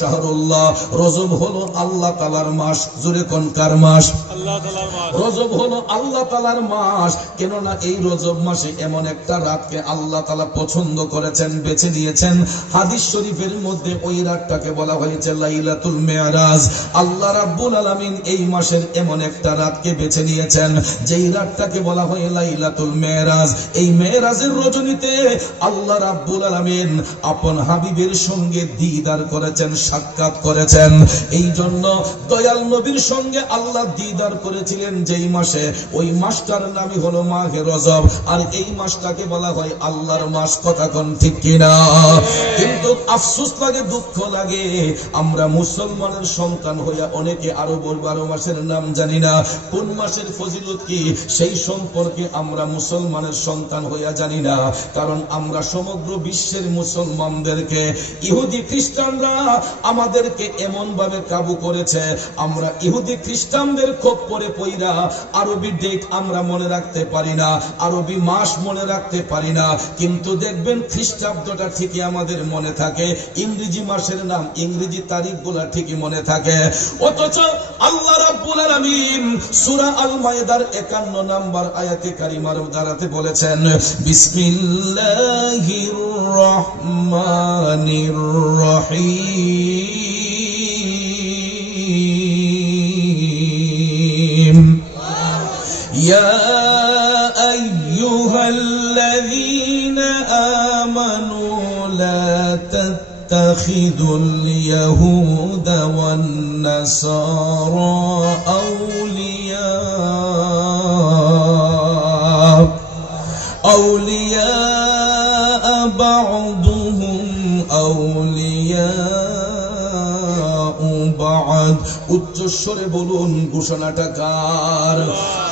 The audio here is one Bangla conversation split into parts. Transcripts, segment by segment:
শাহরুল্লাহ, রজব হলো আল্লাহ তাআলার মাস। জোরে কোন কার মাস? আল্লাহ তাআলার মাস। রজব হলো আল্লাহ তাআলার মাস। কেননা এই রজব মাসে এমন একটা রাতকে আল্লাহ তাআলা পছন্দ করেছেন, বেছে নিয়েছেন। হাদিস শরীফের মধ্যে ওই রাতটাকে বলা হয়েছে লাইলাতুল মিরাজ। আল্লাহ রাব্বুল আলামিন এই মাসের এমন একটা রাতকে বেছে নিয়েছেন যেই রাতটাকে বলা হয় লাইলাতুল মিরাজ। এই মিরাজের রজনীতে আল্লাহ রাব্বুল আলামিন আপন হাবিবের সঙ্গে দিদার করেছেন, সাক্ষাৎ করেছেন। এই জন্য দয়াল নবীর সঙ্গে আল্লাহ দিদার করেছিলেন যেই মাসে, ওই মাসটার নামই হলো মাহে রজব। আর এই মাসটাকে বলা হয় আল্লাহর মাস। কথা কোন ঠিক কিনা? কিন্তু আফসোস লাগে, দুঃখ লাগে, আমরা মুসলমানের সন্তান হইয়া অনেকে আরো 12 মাসের নাম জানি না, কোন মাসের ফজিলত কি সেই সম্পর্কে আমরা মুসলমানের সন্তান হইয়া জানি না। কারণ আমরা সমগ্র বিশ্বের মুসলমানদেরকে ইহুদি খ্রিস্টানরা আমাদেরকে এমন ভাবে কাবু করেছে, আমরা ইহুদি খ্রিস্টানদের খপ্পরে পইরা আরবি ডেট আমরা মনে রাখতে পারি না, আরবি মাস মনে রাখতে পারি না। কিন্তু দেখবেন খ্রিস্টাব্দটা ঠিকই আমাদের মনে থাকে, ইংরেজি মাসের নাম, ইংরেজি তারিখগুলা ঠিকই মনে থাকে। অথচ আল্লাহ রাব্বুল আলামিন সূরা আল মায়েদার 51 নম্বর আয়াতে কারিমার দ্বারাতে বলেছেন, বিসমিল্লাহির রহমানির রহিম, ইয়া আইয়ুহাল্লাযীনা আমানু লা তাত্তাখিযুল ইয়াহুদা ওয়ান নাসারা আউলিয়া বা'দুহুম আউলিয়া বা'দ। উচ্চস্বরে বলুন ঘোষণাটা কার?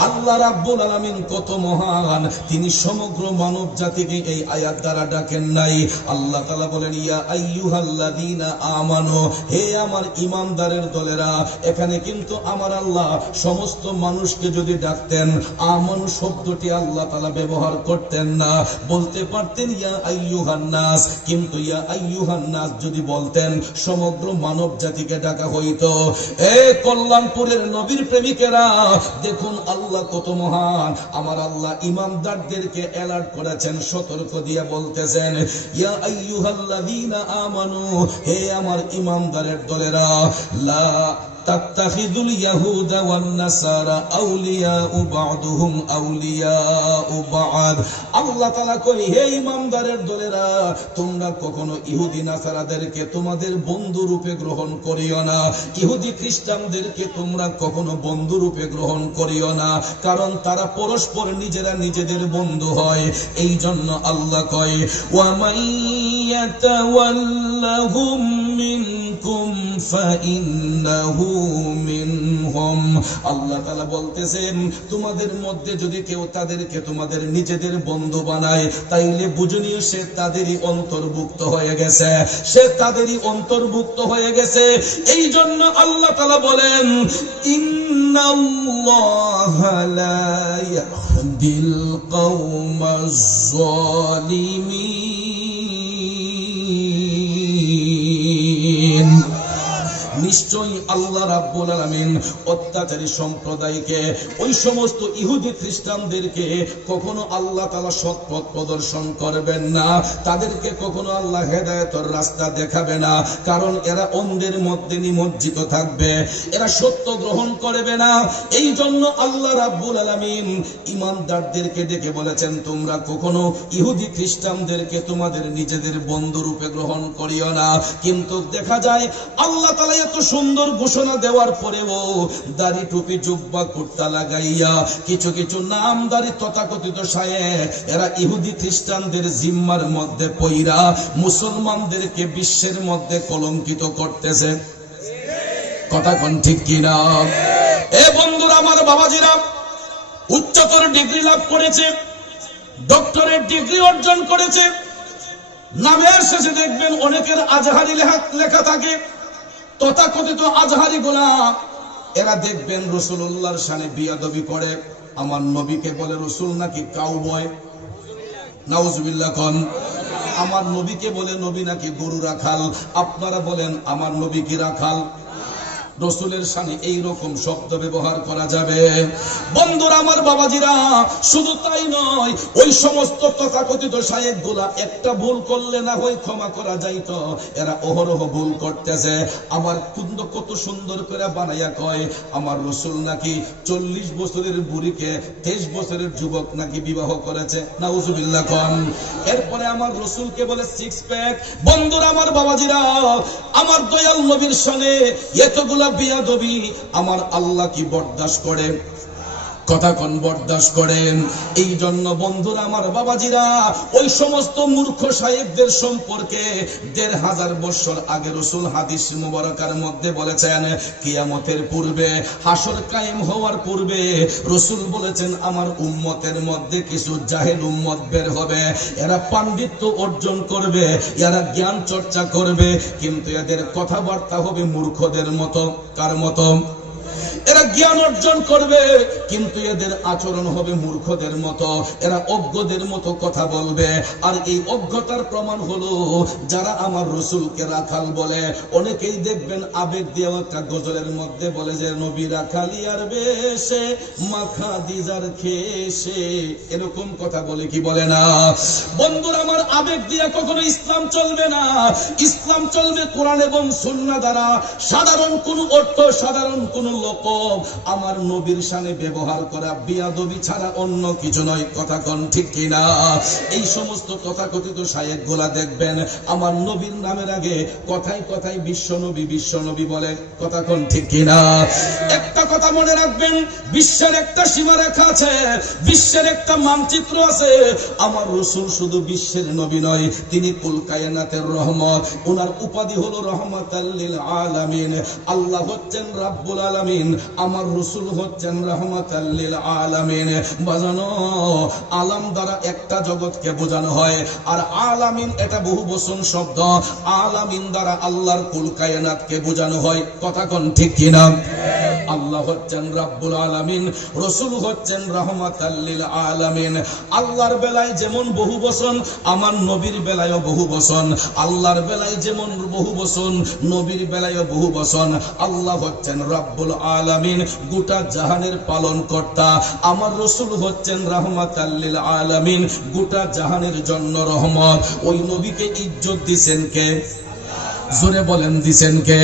আল্লাহ রাব্বুল আলামিন কত মহান, তিনি সমগ্র মানব জাতিকে এই আয়াত দ্বারা ডাকেন নাই। আল্লাহ তাআলা বলেন, ইয়া আইয়ুহাল্লাযীনা আমানু, হে আমার ঈমানদারের দলেরা। এখানে কিন্তু আমার আল্লাহ সমস্ত মানুষকে যদি ডাকতেন, আমানু শব্দটি আল্লাহ তাআলা ব্যবহার করতেন না, বলতে পারতেন ইয়া আইয়ুহান নাস। কিন্তু ইয়া আইয়ুহান নাস যদি বলতেন, সমগ্র মানব জাতিকে ডাকা হইতো। এ কল্যাণপুরের নবীর প্রেমিকেরা, দেখুন আল্লাহ কত মহান। আমার আল্লাহ ইমানদারদেরকে অ্যালার্ট করেছেন, সতর্ক দিয়ে বলতেছেন, ইয়া আইয়ুহাল্লাযীনা আমানু, হে আমার ইমানদারের দলেরা, লা তাত্তাখিযুল ইয়াহুদা ওয়ান নাসারা আউলিয়া বা'দুহুম আউলিয়া বা'দ। আল্লাহ তাআলা কই, হে ইমানদারের দলেরা, তোমরা কখনো ইহুদি নাসারাদেরকে তোমাদের বন্ধু রূপে গ্রহণ করিও না, ইহুদি খ্রিস্টানদেরকে তোমরা কখনো বন্ধু রূপে গ্রহণ করিও না, কারণ তারা পরস্পর নিজেরা নিজেদের বন্ধু হয়। এই জন্য আল্লাহ কয়, ওয়া মাইয়াতাওয়াল্লাহুম মিনকুম ফাইন্নাহু মিনহুম। আল্লাহ তাআলা বলতেছেন, তোমাদের মধ্যে যদি কেউ তাদেরকে তোমাদের নিজেদের বন্ধু বানায়, তাইলে বুঝনিও সে তাদেরই অন্তর্ভুক্ত হয়ে গেছে, সে তাদেরই অন্তর্ভুক্ত হয়ে গেছে। এই জন্য আল্লাহ তাআলা বলেন, ইন্নাল্লাহা লা ইয়াহদিল কওমাজ জালিমিন। নিশ্চয়ই আল্লাহ রাব্বুল আলামিন অত্যাচারী সম্প্রদায়কে, ওই সমস্ত ইহুদি খ্রিস্টানদেরকে কখনো আল্লাহ তাআলা সৎ পথ প্রদর্শন করবেন না, তাদেরকে কখনো আল্লাহ হেদায়েতের রাস্তা দেখাবে না। কারণ এরা অন্ধের মধ্যে নিমজ্জিত থাকবে, এরা সত্য গ্রহণ করবে না। এই জন্য আল্লাহ রাব্বুল আলামিন ঈমানদারদেরকে ডেকে বলেছেন, তোমরা কখনো ইহুদি খ্রিস্টানদেরকে তোমাদের নিজেদের বন্ধু রূপে গ্রহণ করিও না। কিন্তু দেখা যায় আল্লাহ তাআলা এত সুন্দর ঘোষণা দেওয়ার পরেও দাড়ি টুপি জুব্বা কুর্তা লাগাইয়া কিছু কিছু নামদারি তথাকথিত শায়েখ, এরা ইহুদি খ্রিস্টানদের জিম্মার মধ্যে পইরা মুসলমানদেরকে বিশ্বের মধ্যে কলঙ্কিত করতেছে। কথা কোন ঠিক কিনা? এ বন্ধুরা, আমার বাবাজিরা, উচ্চতর ডিগ্রি লাভ করেছে, ডক্টরেট ডিগ্রি অর্জন করেছে, নামের শেষে দেখবেন অনেকের আজহারি লেখা থাকে। তথাকথিত আজহারি গোলা এরা দেখবেন রাসূলুল্লাহর শানে বিয়াদবি করে, আমার নবীকে বলে রাসূল নাকি কাউবয়। নাউজুবিল্লাহ কোন। আমার নবীকে বলে নবী নাকি গরু রাখাল, আপনারা বলেন আমার নবী কি রাখাল? রসুলের শানে এইরকম শব্দ ব্যবহার করা যাবে? বন্ধুরা আমার, বাবাজিরা, শুধু তাই নয়, ওই সমস্ত তথাকথিত শায়েখগুলা একটা ভুল করলে না হয় ক্ষমা করা যাইত, এরা অহরহ ভুল করতেছে। আমার কুন্দ কত সুন্দর করে বানাইয়া কয় আমার রসুল নাকি 40 বছরের বুড়িকে 23 বছরের যুবক নাকি বিবাহ করেছে, নাউজুবিল্লাহ কন। এরপরে আমার রসুলকে বলে সিক্স প্যাক। বন্ধুরা আমার, বাবাজিরা, আমার দয়াল নবীর শানে এতগুলা বিয়াদবি আমার আল্লাহ কি বরদাস্ত করে? কথা কোন বরদাস্ত করেন? এই জন্য বন্ধুরা আমার, বাবাজিরা, ওই সমস্ত মূর্খ শায়েখদের সম্পর্কে 1500 বছর আগে রাসূল হাদিস মুবারকার মধ্যে বলেছেন, কিয়ামতের পূর্বে, হাসর কায়েম হওয়ার পূর্বে রাসূল বলেছেন আমার উম্মতের মধ্যে কিছু জাহেল উম্মত বের হবে, এরা পাণ্ডিত্য অর্জন করবে, এরা জ্ঞান চর্চা করবে, কিন্তু এদের কথাবার্তা হবে মূর্খদের মতো। কার মতো? এরা জ্ঞান অর্জন করবে কিন্তু এদের আচরণ হবে মূর্খদের মতো, এরা অজ্ঞদের মতো কথা বলবে। আর এই অজ্ঞতার প্রমাণ হলো যারা আমার রসুলকে রাখাল বলে। অনেকেই দেখবেন আবেগ দিয়ে একটা গজলের মধ্যে বলে যে নবী রাখালিয়ার বেশে মাখা দিজার খেসে, এরকম কথা বলে কি বলে না? বন্ধুরা আমার, আবেগ দিয়ে কখনো ইসলাম চলবে না। ইসলাম চলবে কোরআন এবং সুন্নাহ দ্বারা। সাধারণ কোন অর্থ, সাধারণ কোন লোক আমার নবীর শানে ব্যবহার করা বিয়াদবি ছাড়া অন্য কিছু নয়। কথা কোন ঠিক কিনা? এই সমস্ত তথাকথিত শায়েখগুলা দেখবেন আমার নবীর নামের আগে কথায় কথায় বিশ্বনবী বিশ্বনবী বলে। কথা কোন ঠিক কিনা? একটা কথা মনে রাখবেন, বিশ্বের একটা সীমারেখা আছে, বিশ্বের একটা মানচিত্র আছে। আমার রাসূল শুধু বিশ্বের নবী নয়, তিনি কুল কায়নাতের রহমত। ওনার উপাধি হলো রহমাতাল লিল আলামিন। আল্লাহ হচ্ছেন রাব্বুল আলামিন, আমার রাসূল হচ্ছেন রহমাতাল লিল আলামিন। বাজানো, আলাম দ্বারা একটা জগৎকে বোঝানো হয়, আর আলামিন এটা বহুবচন শব্দ। আলামিন দ্বারা আল্লাহর কুল কায়নাতকে বোঝানো হয়। কথা কোন ঠিক কিনা? আল্লাহ হচ্ছেন রাব্বুল আলামিন, রাসূল হচ্ছেন রহমাতাল লিল আলামিন। আল্লাহর বেলায় যেমন বহুবচন, আমার নবীর বেলায়ও বহুবচন। আল্লাহর বেলায় যেমন বহুবচন, নবীর বেলায়ও বহুবচন। আল্লাহ হচ্ছেন রাব্বুল আলামিন, গোটা জাহানের পালন কর্তা। আমার রাসূল হচ্ছেন রহমাতাল লিল আলামিন, গোটা জাহানের জন্য রহমত। ওই নবীকে ইজ্জত দিবেন কে? জোরে বলেন, দিছেন কে?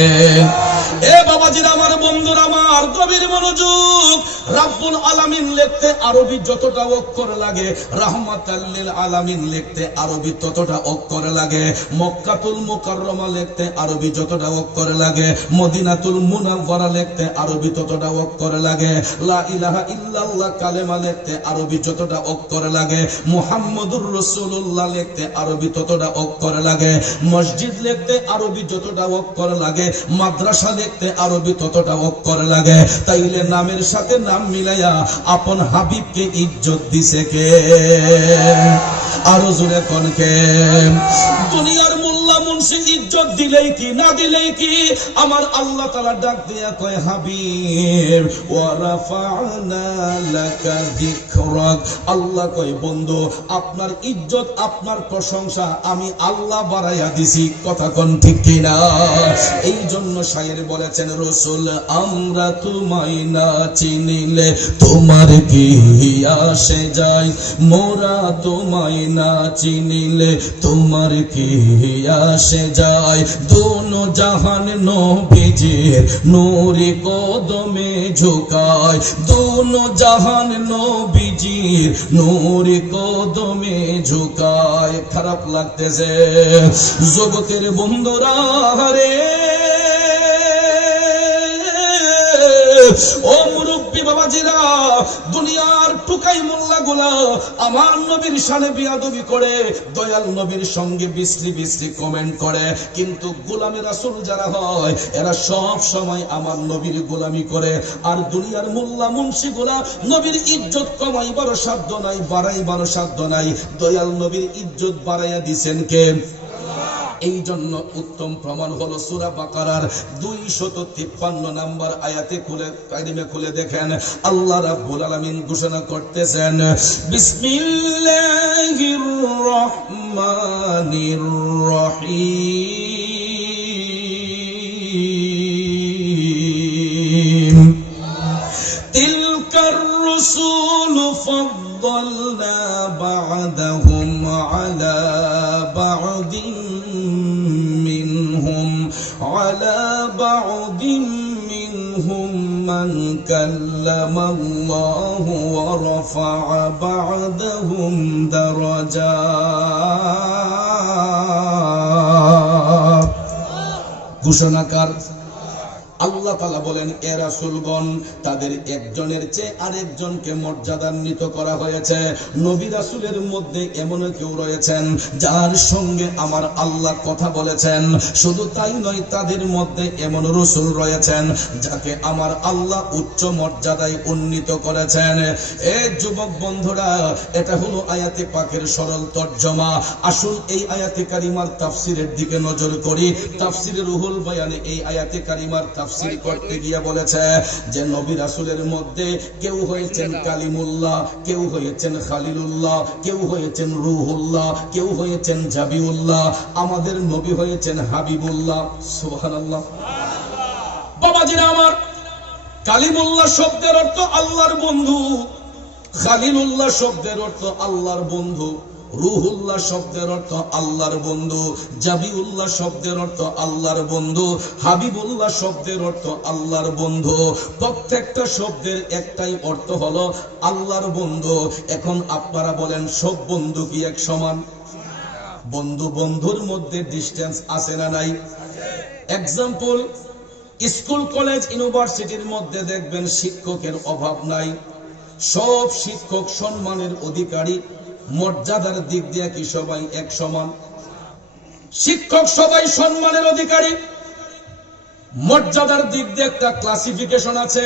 এ বাবাজিরা আমার, বন্ধুরা আমার, গভীর মনোযোগ। রাব্বুল আলামিন লিখতে আরবি যতটা অক্ষর লাগে, রাহমাতাল লিল আলামিন লিখতে আরবি ততটা অক্ষর লাগে। মক্কাতুল মুকাররমা লিখতে আরবি যতটা অক্ষর লাগে, মদিনাতুল মুনাওয়ারা লিখতে আরবি ততটা অক্ষর লাগে। লা ইলাহা ইল্লাল্লাহ কালেমা লিখতে আরবি যতটা অক্ষর লাগে, মুহাম্মাদুর রাসূলুল্লাহ লিখতে আরবি ততটা অক্ষর লাগে। মসজিদ লিখতে আরবি যতটা অক্ষর লাগে, মাদ্রাসা লিখতে আরবি ততটা অক্ষর লাগে। তাইলে নামের সাথে নাম মিলাইয়া আপন হাবিবকে ইজ্জত দিছে কে? আরো জোরে কোন কে? দুনিয়ার মোল্লা মুন্সি ইজ্জত দিলেই কি না দিলেই কি, আমার আল্লাহ তাআলা ডাক দিয়া কয় হাবিব ওয়া রাফা'না লাকা যিকরাক। আল্লাহ কয় বন্ধু, আপনার ইজ্জত, আপনার প্রশংসা আমি আল্লাহ বাড়াইয়া দিছি। কথা কোন ঠিক কিনা? এই জন্য শায়ের বলেছেন, রাসূল আমরা তোমায় না চিনিলে তোমার কি আসে যায়, মোরা তোমায় না চিনিলে তোমার কি আসে যায়। দোনো জাহান নবীজির নূরে কদমে ঝুকায়, দোনো জাহান নবীজির নূরে কদমে ঝুকায়। খারাপ লাগতেছে জগতের বন্ধুরা রে, ও মুরব্বী বাবাজিরা, দুনিয়ার টুকাই মোল্লাগুলা আমার নবীর শানে বিয়াদবি করে, দয়াল নবীর সঙ্গে বিশ্রী বিশ্রী কমেন্ট করে, কিন্তু গোলামে রাসূল যারা হয় এরা সব সময় আমার নবীর গোলামি করে। আর দুনিয়ার মোল্লা মুন্সিগুলা নবীর ইজ্জত কমাইবার সাধ্য নাই, বাড়াইবার সাধ্য নাই। দয়াল নবীর ইজ্জত বাড়াইয়া দিছেন কে? এই জন্য উত্তম প্রমাণ হলো সূরা বাকারার 253 নম্বর আয়াতে খুলে দেখেন, আল্লাহ রাব্বুল আলামিন ঘোষণা করতেছেন, বিসমিল্লাহির রহমানির রহিম, তিলকার রুসুলু ফাদ্দালনা বা'দাহুম আলা বা'দিন মিনহুম من كلم الله ورفع بعضهم درجات ঘোষণাকার আল্লাহ তাআলা বলেন, এ রাসূলগণ, তাদের একজনের চেয়ে আরেকজনকে মর্যাদান্বিত করা হয়েছে। নবী রাসূলের মধ্যে এমন কেউ রয়েছেন যার সঙ্গে আমার আল্লাহ কথা বলেছেন। শুধু তাই নয়, তাদের মধ্যে এমন রাসূল রয়েছেন যাকে আমার আল্লাহ উচ্চ মর্যাদায় উন্নীত করেছেন। এ যুবক বন্ধুরা, এটা হলো আয়াতে পাকের সরল তর্জমা। আসুন এই আয়াতে কারিমার তাফসীরের দিকে নজর করি। তাফসীরে রুহুল বয়ানে এই আয়াতে কারিমার তাফসীর করতে গিয়ে বলেছে যে নবী রাসূলের মধ্যে কেউ হয়েছেন কালিমুল্লাহ, কেউ হয়েছেন খালিলুল্লাহ, কেউ হয়েছেন রুহুল্লাহ, কেউ হয়েছেন জাবিউল্লাহ। আমাদের নবী হয়েছেন হাবিবুল্লাহ। সুবহানাল্লাহ। বাবাজিরা আমার, কালিমুল্লাহ শব্দের অর্থ আল্লাহর বন্ধু, খালিলুল্লাহ শব্দের অর্থ আল্লাহর বন্ধু, রুহুল্লাহ শব্দের অর্থ আল্লাহর বন্ধু, জাবিউল্লাহ শব্দের অর্থ আল্লাহর বন্ধু, হাবিবুল্লাহ শব্দের অর্থ আল্লাহর বন্ধু। প্রত্যেকটা শব্দের একটাই অর্থ হলো আল্লাহর বন্ধু। এখন আপনারা বলেন, সব বন্ধু কি এক সমান? বন্ধু বন্ধুর মধ্যে ডিসটেন্স আছে না নাই? এক্সাম্পল, স্কুল কলেজ ইউনিভার্সিটির মধ্যে দেখবেন শিক্ষকের অভাব নাই। সব শিক্ষক সম্মানের অধিকারী। মর্যাদার দিক দিয়ে কি সবাই এক সমান? শিক্ষক সবাই সম্মানের অধিকারী। মর্যাদার দিক দিয়ে একটা ক্লাসিফিকেশন আছে,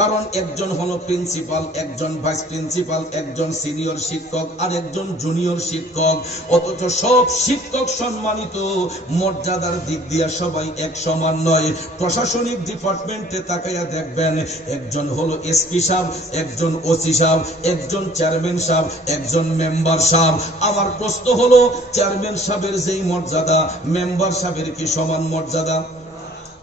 কারণ একজন হলো প্রিন্সিপাল, একজন ভাইস প্রিন্সিপাল, একজন সিনিয়র শিক্ষক আর একজন জুনিয়র শিক্ষক। অথচ সব শিক্ষক সম্মানিত, মর্যাদার দিক দিয়ে সবাই এক সমান নয়। প্রশাসনিক ডিপার্টমেন্টে তাকাইয়া দেখবেন, একজন হলো এসপি সাহেব, একজন ওসি সাহেব, একজন চেয়ারম্যান সাহেব, একজন মেম্বার সাহেব। আমার প্রশ্ন হলো, চেয়ারম্যান সাহেবের যেই মর্যাদা, মেম্বার সাহেবের কি সমান মর্যাদা?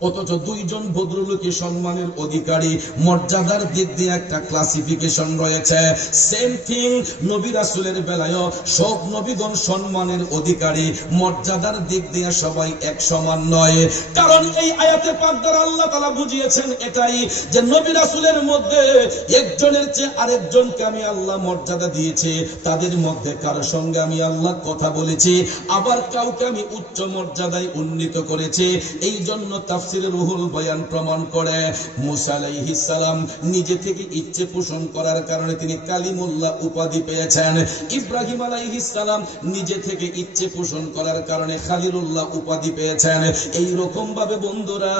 অথচ দুইজন ভদ্রলোকের সম্মানের অধিকারী। মর্যাদার দিক দিয়ে একটা ক্লাসিফিকেশন রয়েছে। সেম থিং নবী রাসূলের বেলায়ও সব নবীগণ সম্মানের অধিকারী। মর্যাদার দিক দিয়ে সবাই এক সমান নয়। কারণ এই আয়াতে পাক দ্বারা আল্লাহ তাআলা বুঝিয়েছেন এটাই, যে নবী রাসূলের মধ্যে একজনের চেয়ে আরেকজনকে আমি আল্লাহ মর্যাদা দিয়েছি। তাদের মধ্যে কারোর সঙ্গে আমি আল্লাহ কথা বলেছি, আবার কাউকে আমি উচ্চ মর্যাদায় উন্নীত করেছি। এই জন্য তাফসীরে রুহুল বয়ান প্রমাণ করে, মুসা আলাইহিস সালাম নিজে থেকে ইচ্ছে পোষণ করার কারণে তিনি কালিমুল্লাহ উপাধি পেয়েছেন। ইব্রাহিম আলাইহিস সালাম নিজে থেকে ইচ্ছে পোষণ করার কারণে খালিলুল্লাহ উপাধি পেয়েছেন। এই রকম ভাবে বন্ধুরা,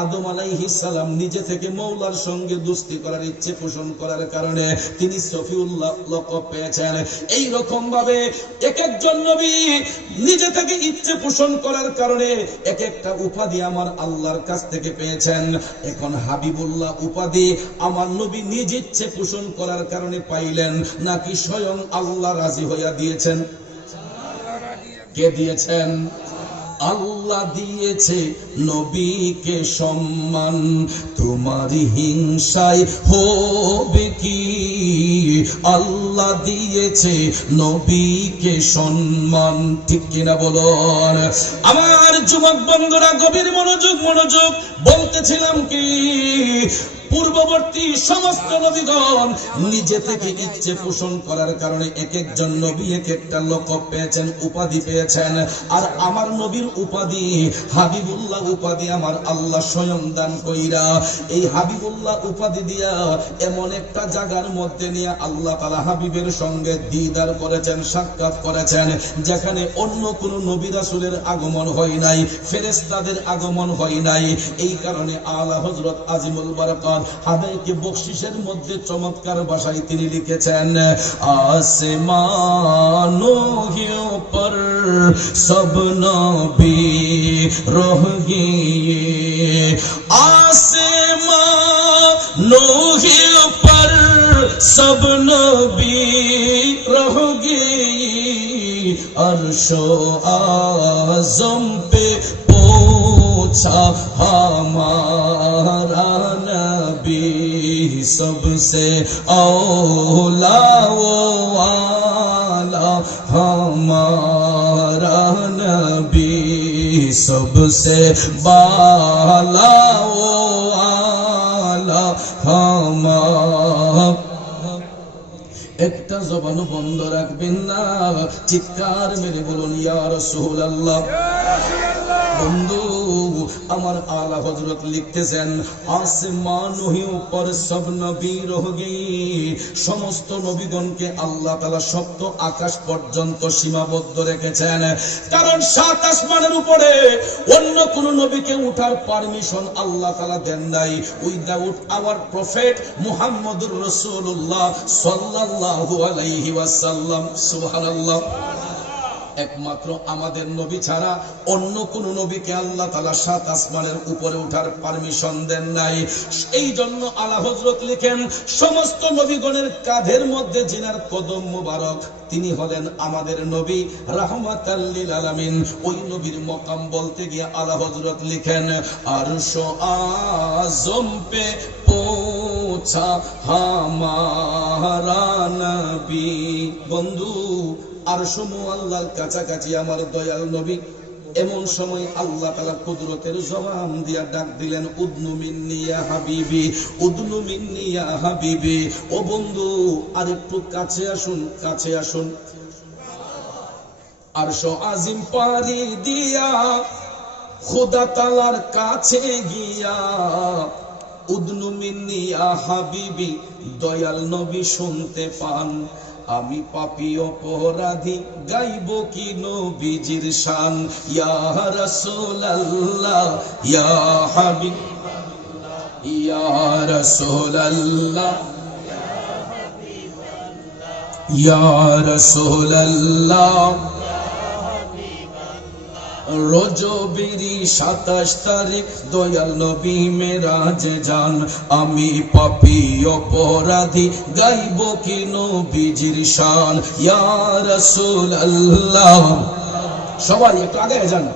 আদম আলাইহিস সালাম নিজে থেকে মওলার সঙ্গে দোস্তি করার ইচ্ছে পোষণ করার কারণে তিনি সফিউল্লাহ লকব পেয়েছেন। এই রকম ভাবে এক একজন নবী নিজে থেকে ইচ্ছে পোষণ করার কারণে এক একটা উপাধি আমার আল্লাহর কাছ থেকে পেয়েছেন। এখন হাবিবুল্লাহ উপাধি আমার নবী নিজ ইচ্ছে পোষণ করার কারণে পাইলেন, নাকি স্বয়ং আল্লাহ রাজি হইয়া দিয়েছেন? কে দিয়েছেন? আল্লাহ দিয়েছে নবীকে সম্মান, তোমার হিংসায় হবে কি? আল্লাহ দিয়েছে নবীকে সম্মান। ঠিক কিনা বলুন? আমার যুবক বন্ধুরা, গভীর মনোযোগ বলতেছিলাম কি, পূর্ববর্তী সমস্ত নবীগণ নিজে থেকে ইচ্ছে পোষণ করার কারণে এক একজন নবী এক একটা লকব পেয়েছেন, উপাধি পেয়েছেন। আর আমার নবীর উপাধি হাবিবুল্লাহ উপাধি আমার আল্লাহ স্বয়ং দান কইরা, এই হাবিবুল্লাহ উপাধি দিয়া এমন একটা জায়গার মধ্যে নিয়ে আল্লাহ তাআলা হাবিবের সঙ্গে দিদার করেছেন, সাক্ষাৎ করেছেন, যেখানে অন্য কোন নবী রাসূলের আগমন হয় নাই, ফেরেশতাদের আগমন হয় নাই। এই কারণে আলা হযরত আজিমুল বারাকাত মোহাম্মদ হাদাইকে বকশিসের মধ্যে চমৎকার ভাষায় তিনি লিখেছেন, আসমানোं के ऊपर सब नबी रह गए, आसमानों के ऊपर सब नबी रह गए, अर्शो आज़म पे पहुंचा हमारा नबी, सबसे औला वो वाला हमारा नबी, सबसे बाला वो वाला हमारा। একটা জবানও বন্ধ রাখবেন না, চিৎকার মেরে বলুন ইয়া রাসূলুল্লাহ। বন্ধু আমার আলা হযরত লিখতেছেন, আসমানোं के ऊपर सब नबी रह गए, সমস্ত নবীগণকে আল্লাহ তাআলা সপ্ত আকাশ পর্যন্ত সীমাবদ্ধ রেখেছেন, কারণ সাত আসমানের উপরে অন্য কোন নবীকে উঠার পারমিশন আল্লাহ তাআলা দেন নাই। উইদাউট আওয়ার প্রফেট মুহাম্মদুর রাসূলুল্লাহ সাল্লাল্লাহু আলাইহি ওয়াসাল্লাম, সুবহানাল্লাহ। একমাত্র আমাদের নবী ছাড়া অন্য কোন নবীকে আল্লাহ তাআলা সাত আসমানের উপরে ওঠার পারমিশন দেন নাই। এই জন্য আলা হযরত লিখেন, সমস্ত নবীগণের কাঁধের মধ্যে জিনার কদম মোবারক, তিনি হলেন আমাদের নবী রাহমাতাল লিল আলামিন। ওই নবীর মকাম বলতে গিয়ে আলা হযরত লিখেন, আরশো আযম পে পৌঁছা হামারা নবী। বন্ধু আরশ মুআল্লার কাছাকাছি আমার দয়াল নবী। এমন সময় আল্লাহ তাআলা কুদরতের জবান দিয়া ডাক দিলেন, উদনু মিন্নি ইয়া হাবিবি, উদনু মিন্নি ইয়া হাবিবি। ও বন্ধু আর একটু কাছে আসুন, কাছে আসুন। আরশ আজিম পারি দিয়া খোদা তাআলার কাছে গিয়া, উদনু মিন্নি ইয়া হাবিবি, দয়াল নবী শুনতে পান, আমি পাপী অপরাধী গাইব কি নবীজির শান। ইয়া রাসূলুল্লাহ ইয়া হাবিব, ইয়া রাসূলুল্লাহ ইয়া রাসূলুল্লাহ। রজবেরি 27 তারিখ দয়াল নবী মেরাজে যান, আমি পাপী অপরাধী গাইব কি নবীজির শান। ইয়া রাসূলুল্লাহ, সবাই একটু আগে যান।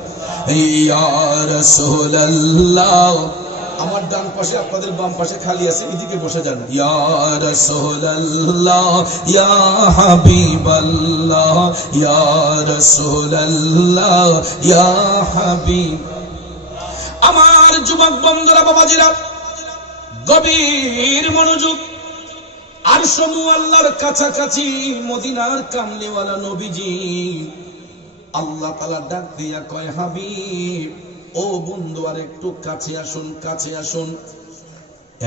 ইয়া রাসূলুল্লাহ, আমার ডান পাশে আপনাদের বাম পাশে খালি আছে, এদিকে বসে যান। ইয়া রাসূলুল্লাহ ইয়া হাবিবাল্লাহ, ইয়া রাসূলুল্লাহ ইয়া হাবিব। আমার যুবক বন্ধুরা, বাবাজিরা, গভীর মনোযোগ। আরশ মুআল্লার কাছাকাছি মদিনার কামলিওয়ালা নবীজি, আল্লাহ তাআলা ডাক দিয়া কয়, হাবিব ও বন্ধু আর একটু কাছে আসুন, কাছে আসুন।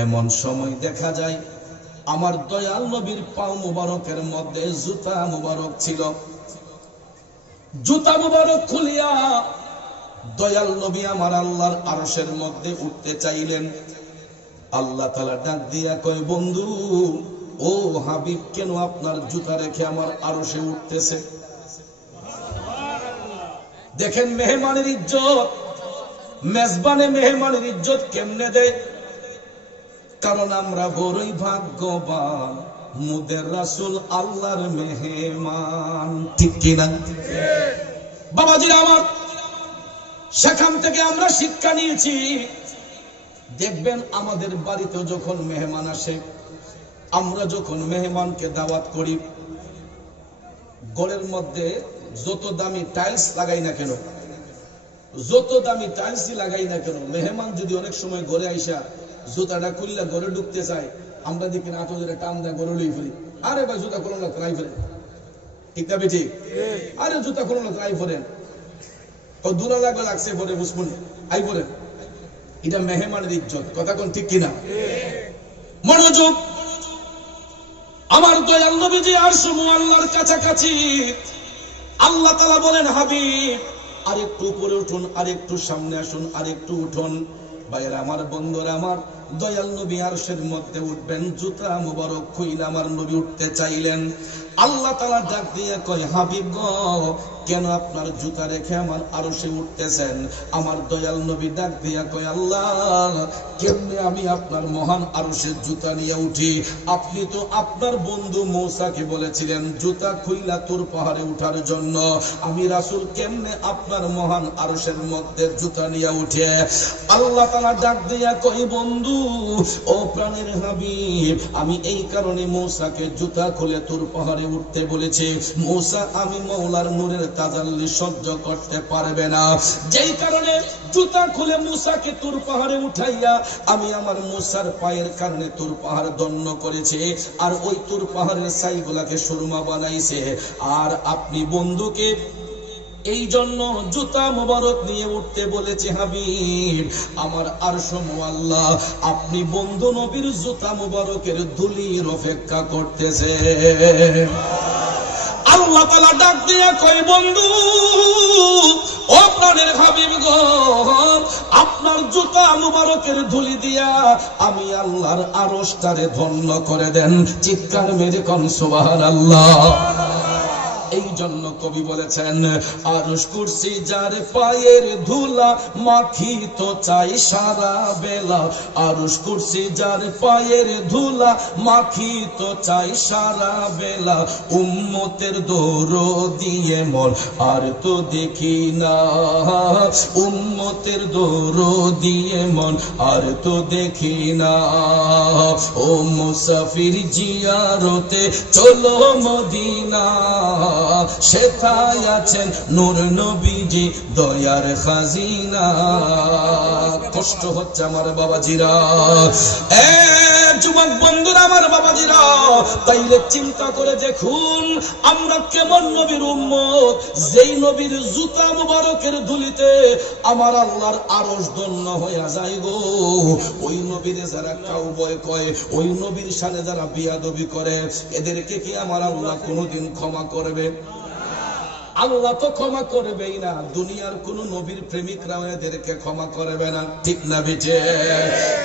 এমন সময় দেখা যায় আমার দয়াল নবীর পাও মুবারকের মধ্যে জুতা মুবারক ছিল। জুতা মুবারক খুলিয়া দয়াল নবী আমার আল্লাহর আরশের মধ্যে উঠতে চাইলেন। আল্লাহ তাআলা ডাক দিয়া কয়, বন্ধু ও হাবিব, কেন আপনার জুতা রেখে আমার আরশে উঠতেছে? দেখেন মেহমানের ইজ্জত, মেজবানে মেহমানের ইজ্জত কেমনে দেয়। কারণ আমরা বড়ই ভাগ্যবান, মুদের রাসূল আল্লাহর মেহমান, ঠিক কিনা বাবাজিরা আমার? সেখান থেকে আমরা শিক্ষা নিয়েছি। দেখবেন আমাদের বাড়িতে যখন মেহমান আসে, আমরা যখন মেহমানকে দাওয়াত করি, ঘরের মধ্যে যত দামি টাইলস লাগাই না কেন, যত দামি টাইলসই লাগাই না কেন, মেহমান যদি অনেক সময় ঘরে আইসা জুতাটা খুললা ঘরে ঢুকতে চায়, আমরা দেখি না হাতে ধরে টান দেয়, ঘরে লই ফেলি। আরে ভাই জুতা খুলো না, ট্রাই ফেলেন, ঠিক না বেঠিক? আরে জুতা খুলো না, ট্রাই ফেলেন। ও দুলা লাগবে, লাগছে পরে বুঝবেন, আই পড়েন। এটা মেহমানের ইজ্জত, কথা কোন ঠিক কিনা? মনোযোগ। আমার দয়াল নবীজি আরশ মুআল্লার কাছাকাছি। আল্লাহ তাআলা বলেন, হাবিব আরেকটু উপরে উঠুন, আরেকটু সামনে আসুন, আরেকটু উঠুন। ভাইয়েরা আমার, বন্ধুরা আমার, দয়াল নবী আরশের মধ্যে উঠবেন, জুতা মুবারক খুইলা আমার নবী উঠতে চাইলেন। আল্লাহ তাআলা ডাক দিয়ে কয়, হাবিব গো, কেন আপনার জুতা রেখে আমার আরশে উঠতেছেন? আমার দয়াল নবী ডাক দিয়া কয়, আল্লাহ, কেমনে আমি আপনার মহান আরশের জুতা নিয়ে উঠি? আপনি তো আপনার বন্ধু মূসাকে বলেছিলেন জুতা খুইলা তুর পাহাড়ে উঠার জন্য। আমি রাসূল কেমনে আপনার মহান আরশের মধ্যে জুতা নিয়ে উঠে? আল্লাহ তাআলা ডাক দিয়া কয়, বন্ধু, ও প্রাণের হাবিব, আমি এই কারণে মূসাকে জুতা খুলে তুর পাহাড়ে উঠতে বলেছি। মূসা আমি মওলার নূরের তাজাল্লি সহ্য করতে পারবে না, যেই কারণে জুতা খুলে মূসাকে তুর পাহাড়ে উঠাইয়া আমি আমার মূসার পায়ের কারণে তুর পাহাড় দণ্ড করেছে, আর ওই তুর পাহাড়ের ছাইগুলাকে সুরমা বানাইছে। আর আপনি বন্ধুকে এই জন্য জুতা মুবারক নিয়ে উঠতে বলেছে। হাবিব, আমার আরশ মুআল্লা আপনি বন্ধু নবীর জুতা মুবারকের ধুলির অপেক্ষা করতেছে। আল্লাহ তাআলা ডাক দিয়ে কয়, বন্ধু, ও প্রাণের হাবিব গো, আপনার জুতা মুবারকের ধুলি দিয়া আমি আল্লাহর আরশটারে ধন্য করে দেন। চিৎকার মেরে কোন সুবহানাল্লাহ। এই জন্য কবি বলেছেন, আরশ কুরসি যার পায়ের ধুলা মাখিত চাই সারা বেলা। আরশ কুরসি যার পায়ের ধুলা মাখিত চাই সারা বেলা। উম্মতের দরদিয়ে মন আর তো দেখি না, উম্মতের দরদিয়ে মন আর তো দেখি না। ও মুসাফির জিয়ারতে চলো মদিনা, সেথায় আছেন নূর নবীজি দয়ার খাজিনা। কষ্ট হচ্ছে আমার বাবাজিরা, যুবক বন্ধুরা, আমার বাবাজিরা, তাইলে চিন্তা করে দেখুন আমরা কেমন নবীর উম্মত, যেই নবীর জুতা মুবারকের ধুলিতে আমার আল্লাহর আরশ ধন্য হইয়া যায় গো। ওই নবীর যারা কাউবয় কয়, ওই নবীর সাথে যারা বিয়াদবি করে, এদেরকে কি আমার আল্লাহ কোনোদিন ক্ষমা করবে? আল্লাহ তো ক্ষমা করবেই না, দুনিয়ার কোন নবীর প্রেমিকরা এদেরকে ক্ষমা করবে না, ঠিক না বেঁচে?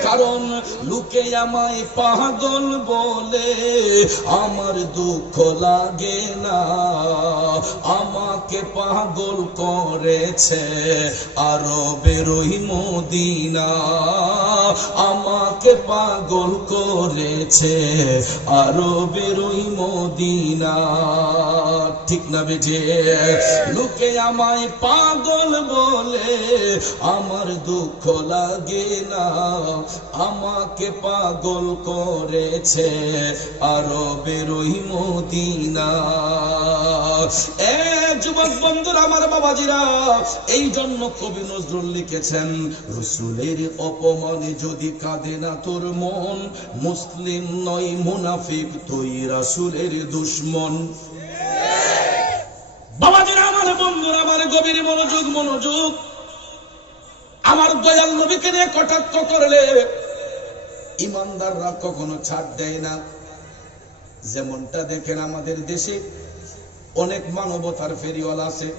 কারণ লোকে আমায় পাগল বলে আমার দুঃখ লাগে না, আমাকে পাগল করেছে আরবের ওই মদিনা, আমাকে পাগল করেছে আরবের ওই মদিনা, ঠিক না বেঁচে? লোকে আমায় পাগল বলে আমার দুঃখ লাগে না, আমাকে পাগল করেছে আরবের ওই মদিনা। যুবক বন্ধুরা, আমার বাবাজিরা, এই জন্য কবি নজরুল লিখেছেন, রাসূলের অপমানে যদি কাঁদে না তোর মন, মুসলিম নয় মুনাফিক তুই রাসূলের দুশমন। বাবাজিরা, আমার বন্ধুরা, আমার গভীর মনোযোগ, মনোযোগ। আমার দয়াল নবীকে নিয়ে কটাক্ষ করলে ইমানদাররা কখনো ছাড় দেয় না। যেমনটা দেখেন আমাদের দেশে অনেক মানবতার ফেরিওয়ালা আছে,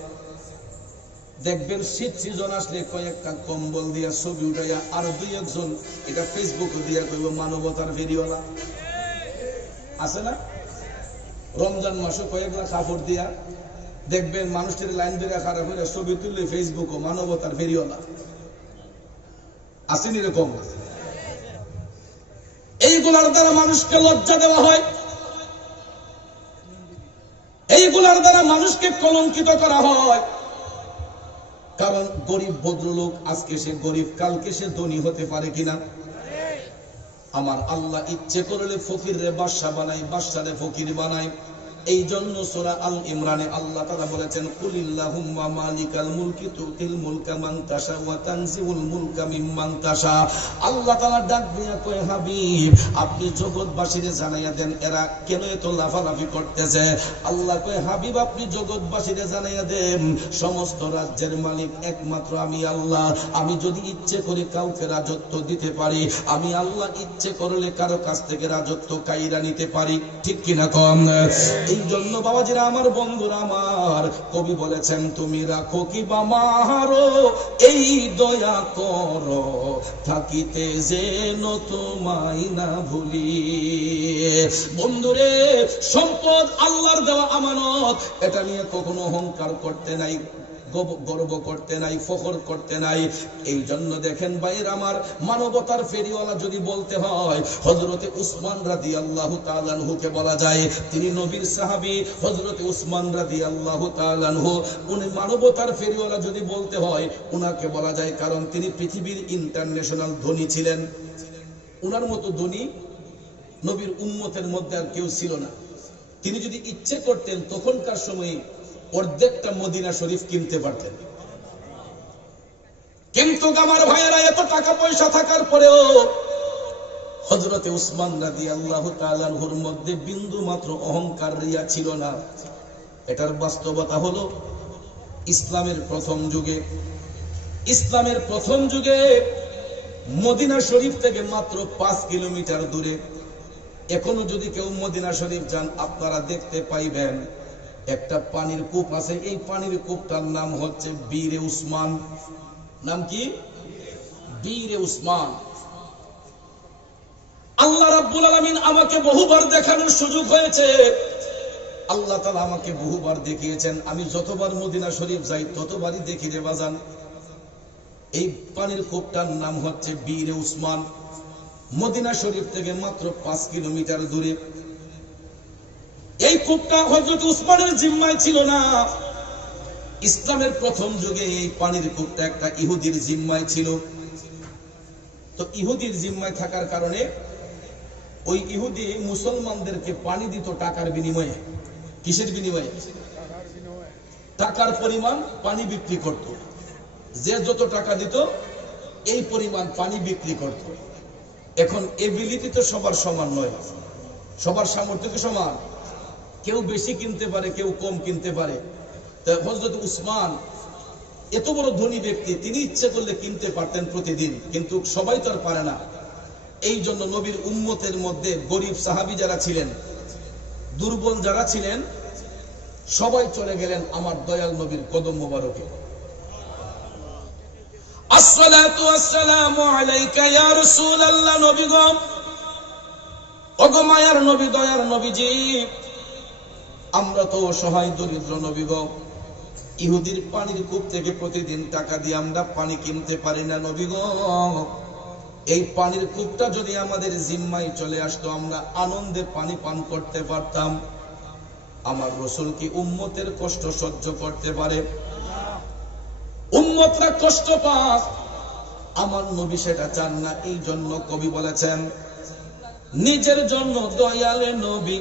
দেখবেন শীত সিজন আসলে কয়েকটা কম্বল দিয়া ছবি উঠাইয়া আর দুই একজন এটা ফেসবুকে দিয়া কইব মানবতার ফেরিওয়ালা আছে না? রমজান মাসে কয়েকটা কাপড় দিয়া দেখবেন মানুষের লাইন ধরে খারাপ হয়ে ছবি তুললে ফেসবুক মানবতার ফেরিওয়ালা আসেন এরকম। এইগুলার দ্বারা মানুষকে লজ্জা দেওয়া হয়, এইগুলার দ্বারা মানুষকে কলঙ্কিত করা হয়। কারণ গরিব ভদ্রলোক আজকে সে গরিব, কালকে সে ধনী হতে পারে কিনা? আমার আল্লাহ ইচ্ছে করলে ফকিরে বাদশা বানাই, বাদশারে ফকির বানাই। এই জন্য সূরা আল ইমরানে আল্লাহ তাআলা বলেছেন, কুলিল্লাহুম্মা মালিকাল মুলকি তুতিল মুলকা মান তাশা ওয়া তানজিউল মুলকা মিম্মান তাশা। আল্লাহ তাআলা ডাক দিয়া কয়, হাবিব আপনি জগৎবাসীরে জানাইয়া দেন এরা কেন এত লাফালাফি করতেছে। আল্লাহ কয়, হাবিব আপনি জগৎবাসীরে জানাইয়া দেন সমস্ত রাজ্যের মালিক একমাত্র আমি আল্লাহ। আমি যদি ইচ্ছে করে কাউকে রাজত্ব দিতে পারি, আমি আল্লাহ ইচ্ছে করলে কারো কাছ থেকে রাজত্ব কাইরা নিতে পারি, ঠিক কিনা কম? এই জন্য বাবাজিরা আমার, বন্ধুরা আমার, কবি বলেছেন তুমি রাখো কি বা মারো এই দয়া করো থাকিতে যেন তোমায় না ভুলি। বন্ধুরে, সম্পদ আল্লাহর দেওয়া আমানত, এটা নিয়ে কখনো অহংকার করতে নাই, গর্ব করতে নাই, ফখর করতে নাই। এই জন্য দেখেন ভাইয়ের আমার, মানবতার ফেরিওয়ালা যদি বলতে হয়, হযরতে উসমান রাদিয়াল্লাহু তাআলা আনহুকে বলা যায়, তিনি নবীর সাহাবী। হযরতে উসমান রাদিয়াল্লাহু তাআলা আনহু, উনি মানবতার ফেরিওয়ালা যদি বলতে হয়, উনাকে বলা যায়, কারণ তিনি পৃথিবীর ইন্টারন্যাশনাল ধনী ছিলেন। উনার মতো ধনী নবীর উম্মতের মধ্যে আর কেউ ছিল না। তিনি যদি ইচ্ছে করতেন তখনকার সময়ে অর্ধেকটা মদিনা শরীফ কিনতে পারতেন। কিন্তু আমার ভাইয়েরা, এত টাকা পয়সা থাকার পরেও হযরতে উসমান রাদিয়াল্লাহু তাআলা আনহুর মধ্যে বিন্দু মাত্র অহংকার রিয়া ছিল না। এটার বাস্তবতা হলো, ইসলামের প্রথম যুগে মদিনা শরীফ থেকে মাত্র 5 কিলোমিটার দূরে, এখনো যদি কেউ মদিনা শরীফ যান, আপনারা দেখতে পাইবেন একটা পানির কূপ আছে। এই পানির কূপটার নাম হচ্ছে বীরে উসমান। নাম কি? বীরে উসমান। আল্লাহ রাব্বুল আলামিন আমাকে বহুবার দেখানোর সুযোগ হয়েছে। আল্লাহ তাআলা আমাকে বহুবার দেখিয়েছেন। আমি যতবার মদিনা শরীফ যাই ততবারই দেখি রে বাজান, এই পানির কূপটার নাম হচ্ছে বীরে উসমান। মদিনা শরীফ থেকে মাত্র 5 কিলোমিটার দূরে। এই কূপটা হযরত উসমানের জিম্মায় ছিল না। ইসলামের প্রথম যুগে এই পানির কূপটা একটা ইহুদির জিম্মায় ছিল। তো ইহুদির জিম্মায় থাকার কারণে ওই ইহুদি মুসলমানদেরকে পানি দিত টাকার বিনিময়ে। কিসের বিনিময়ে? টাকার পরিমাণ পানি বিক্রি করত। যে যত টাকা দিত এই পরিমাণ পানি বিক্রি করত। এখন এবিলিটি তো সবার সমান নয়, সবার সামর্থ্য কি সমান? কেউ বেশি কিনতে পারে, কেউ কম কিনতে পারে। তো হযরত উসমান এত বড় ধনী ব্যক্তি, তিনি ইচ্ছে করলে কিনতে পারতেন প্রতিদিন, কিন্তু সবাই তো আর পারে না। এই জন্য নবীর উম্মতের মধ্যে গরিব সাহাবী যারা ছিলেন, দুর্বল যারা ছিলেন, সবাই চলে গেলেন আমার দয়াল নবীর কদম মোবারকে। আসসালাতু ওয়াসসালামু আলাইকা ইয়া রাসূলুল্লাহ। নবী গো, ওগো মায়ার নবী, দয়ার নবীজি, আমরা তো অসহায় দরিদ্র নবী গো, ইহুদির পানির কূপ থেকে প্রতিদিন টাকা দিয়ে আমরা পানি কিনতে পারি না নবী গো। এই পানির কূপটা যদি আমাদের জিম্মায় চলে আসতো, আমরা আনন্দে পানি পান করতে পারতাম। আমার রাসূল কি উম্মতের কষ্ট সহ্য করতে পারে? উম্মতরা কষ্ট পাক, আমার নবী সেটা চান না। এই জন্য কবি বলেছেন, নিজের জন্য দয়ালে নবী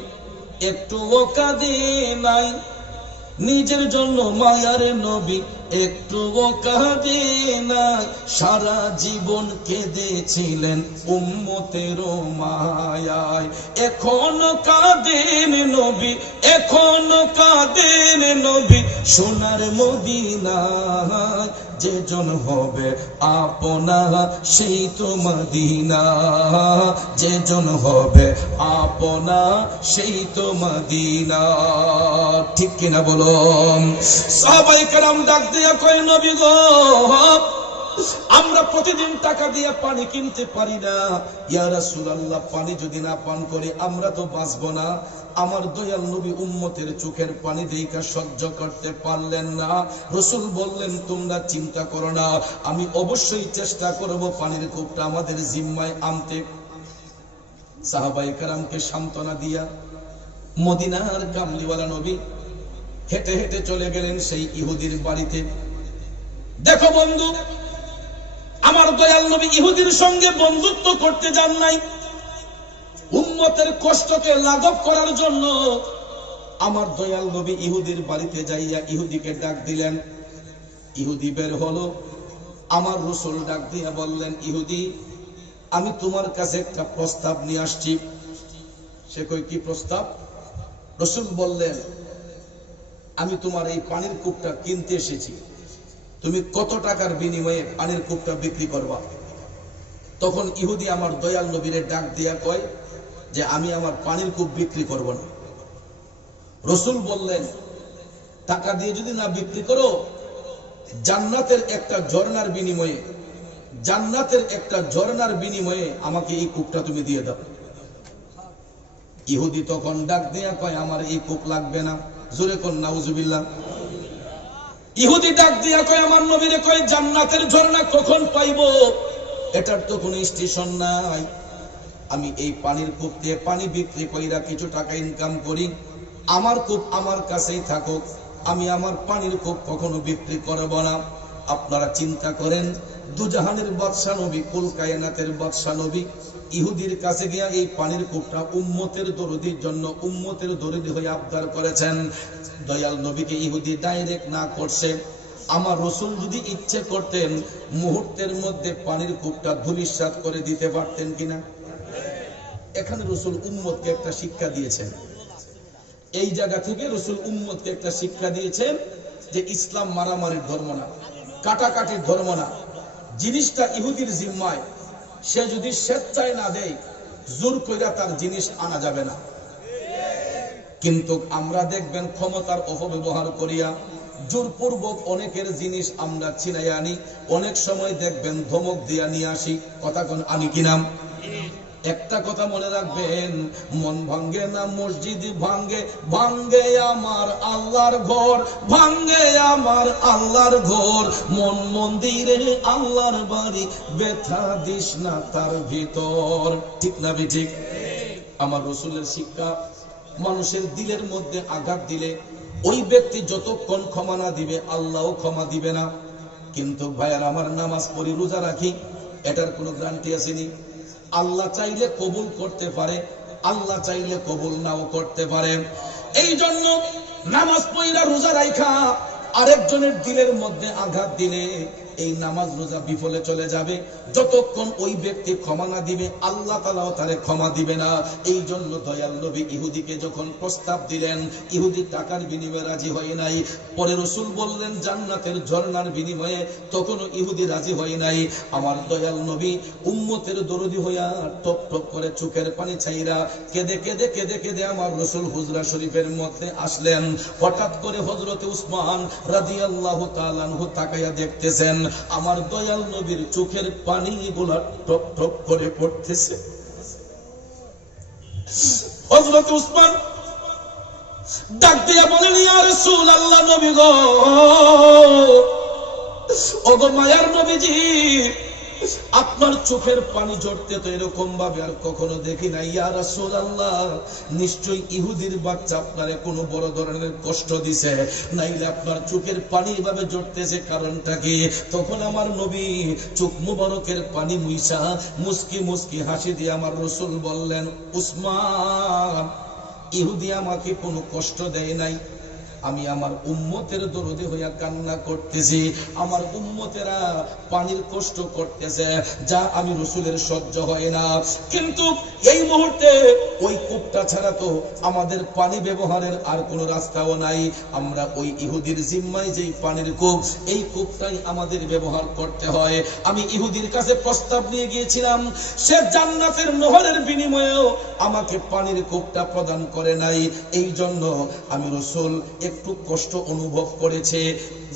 একটুও কাঁদে নাই, নিজের জন্য মায়ার নবী একটুও কাঁদে নাই, সারা জীবন কেঁদেছিলেন উম্মতের মায়ায়। এখনো কাঁদেন নবী, এখনো কাঁদেন নবী সোনার মদিনায়। যেজন হবে আপনা সেই তো মদিনা, যেজন হবে আপনা সেই তো মদিনা। ঠিক কিনা বলো? সাহাবায়ে কেরাম ডাক দিয়ে কয়, নবী গো, আমরা প্রতিদিন টাকা দিয়ে পানি কিনতে পারি না। ইয়া রাসূলুল্লাহ, পানি যদি না পান করি আমরা তো বাঁচবো না। আমার দয়াল নবী উম্মতের চোখের পানি দেখা সহ্য করতে পারলেন না। রাসূল বললেন, তোমরা চিন্তা করো না, আমি অবশ্যই চেষ্টা করব পানির কূপটা আমাদের জিম্মায় আনতে। সাহাবায়ে কেরামকে সান্ত্বনা দিয়া মদিনার কামলিওয়ালা নবী হেঁটে হেঁটে চলে গেলেন সেই ইহুদির বাড়িতে। দেখো বন্ধু, আমার দয়াল নবী ইহুদির সঙ্গে বন্ধুত্ব করতে যান নাই, উম্মতের কষ্টকে লাঘব করার জন্য আমার দয়াল নবী ইহুদির বাড়িতে যাইয়া ইহুদিকে ডাক দিলেন। ইহুদি বের হলো। আমার রাসূল ডাক দিয়া বললেন, ইহুদি, আমি তোমার কাছে একটা প্রস্তাব নিয়ে আসছি। সে কই, কি প্রস্তাব? রাসূল বললেন, আমি তোমার এই পানির কূপটা কিনতে এসেছি, তুমি কত টাকার বিনিময়ে পানির কূপটা বিক্রি করবা? তখন ইহুদি আমার দয়াল নবীরে ডাক দিয়া কয় যে, আমি আমার পানির কূপ বিক্রি করব না। রাসূল বললেন, টাকা দিয়ে যদি না বিক্রি করো, জান্নাতের একটা ঝর্ণার বিনিময়ে আমাকে এই কূপটা তুমি দিয়ে দাও। ইহুদি তখন ডাক দিয়া কয়, আমার এই কূপ লাগবে না। জোরে কোন নাউজুবিল্লাহ। ইহুদি ডাক দিয়া কয়, আমার নবীরে কয়, জান্নাতের ঝর্ণা কখন পাইবো? এটার তো কোনো স্টেশন নাই। আমি এই পানির কূপ দিয়ে পানি বিক্রি কইরা কিছু টাকা ইনকাম করি, আমার কূপ আমার কাছেই থাকুক, আমি আমার পানির কূপ কখনো বিক্রি করব না। আপনারা চিন্তা করেন, দুজাহানের বাদশা নবী, কুল কায়নাতের বাদশা নবী ইহুদির কাছে গিয়া এই পানির কূপটা উম্মতের দরদির জন্য উম্মতের দরদি হয়ে আবদার করেছেন। দয়াল নবীকে ইহুদি ডাইরেক্ট না করছে। আমার রাসূল যদি ইচ্ছে করতেন, মুহূর্তের মধ্যে পানির কূপটা ধূলিসাৎ করে দিতে পারতেন কিনা? এখানে রাসূল উম্মতকে একটা শিক্ষা দিয়েছেন। এই জায়গা থেকে রাসূল উম্মতকে একটা শিক্ষা দিয়েছেন যে ইসলাম মারামারির ধর্ম না, কাটাকাটির ধর্ম না। জিনিসটা ইহুদির জিম্মায়, সে যদি স্বেচ্ছায় না দেয়, জোর কইরা তার জিনিস আনা যাবে না। কিন্তু আমরা দেখবেন ক্ষমতার অপব্যবহার করিয়া জোরপূর্বক অনেকের জিনিস আমরা ছিনাই আনি। অনেক সময় দেখবেন ধমক দিয়া নিয়ে আসি। কথা কোন আনি কিনা? একটা কথা মনে রাখবেন, মন ভাঙ্গে না মসজিদ ভাঙ্গে, ভাঙ্গে আমার আল্লাহর ঘর, ভাঙ্গে আমার আল্লাহর ঘর। মন মন্দিরে আল্লাহর বাড়ি, ব্যথা দিস না তার ভিতর। ঠিক না ঠিক? আমার রাসূলের শিক্ষা, মানুষের দিলের মধ্যে আঘাত দিলে ওই ব্যক্তি যতক্ষণ ক্ষমা না দিবে, আল্লাহও ক্ষমা দিবে না। কিন্তু ভাইয়ার আমার, নামাজ পড়ি, রোজা রাখি, এটার কোনো গ্যারান্টি আসেনি। আল্লাহ চাইলে কবুল করতে পারে, আল্লাহ চাইলে কবুল নাও করতে পারে। এই জন্য নামাজ পড়া, রোজা রাখা আরেকজনের দিলের মধ্যে আঘাত দিলে এই নামাজ রোজা বিফলে চলে যাবে। যতক্ষণ ওই ব্যক্তি ক্ষমা না দিবে, আল্লাহ তাআলাও তারে ক্ষমা দিবে না। এই জন্য দয়াল নবী ইহুদিকে যখন প্রস্তাব দিলেন, ইহুদি টাকার বিনিময়ে রাজি হয় নাই। পরে রাসূল বললেন জান্নাতের ঝর্ণার বিনিময়ে, তখনও ইহুদি রাজি হয় নাই। আমার দয়াল নবী উম্মতের দরদি হইয়া টপ টপ করে চোখের পানি ছাইরা কেঁদে কেঁদে কেঁদে কেঁদে আমার রাসূল হুজরা শরীফের মধ্যে আসলেন। হঠাৎ করে হযরতে উসমান রাদিয়াল্লাহু তাআলা আনহু তাকায়া দেখতেছেন, আমার দয়াল নবীর চোখের পানি গুলা টপ টপ করে পড়তেছে। হযরত উসমান ডাক দিয়া বলেন, ইয়া রাসূলুল্লাহ, নবী গো, ওগো মায়ার নবীজি, আপনার চোখের পানি ঝরতে তো এরকম ভাবে আর কখনো দেখি নাই। ইয়া রাসূলুল্লাহ, নিশ্চয়ই ইহুদির বাচ্চা আপনারে কোনো বড় ধরনের কষ্ট দিছে, নাইলে আপনার চোখের পানি এভাবে ঝরতেছে, কারণটা কি? তখন আমার নবী চোখ মুবারকের পানি মুইসা মুস্কি মুস্কি হাসি দিয়ে আমার রাসূল বললেন, উসমান, ইহুদি আমাকে কোনো কষ্ট দেয় নাই, আমি আমার উম্মতের দরদে হইয়া কান্না করতেছি। আমার উম্মতেরা পানির কষ্ট করতেছে, যা আমি রাসূলের সহ্য হয় না। কিন্তু এই মুহূর্তে ওই কূপটা ছাড়া তো আমাদের পানি ব্যবহারের আর কোনো রাস্তাও নাই। আমরা ওই ইহুদির জিম্মায় যেই পানির কূপ, এই কূপটাই আমাদের ব্যবহার করতে হয়। আমি ইহুদির কাছে প্রস্তাব নিয়ে গিয়েছিলাম, সে জান্নাতের নহরের বিনিময়েও আমাকে পানির কূপটা প্রদান করে নাই। এই জন্য আমি রাসূল একটু কষ্ট অনুভব করেছে।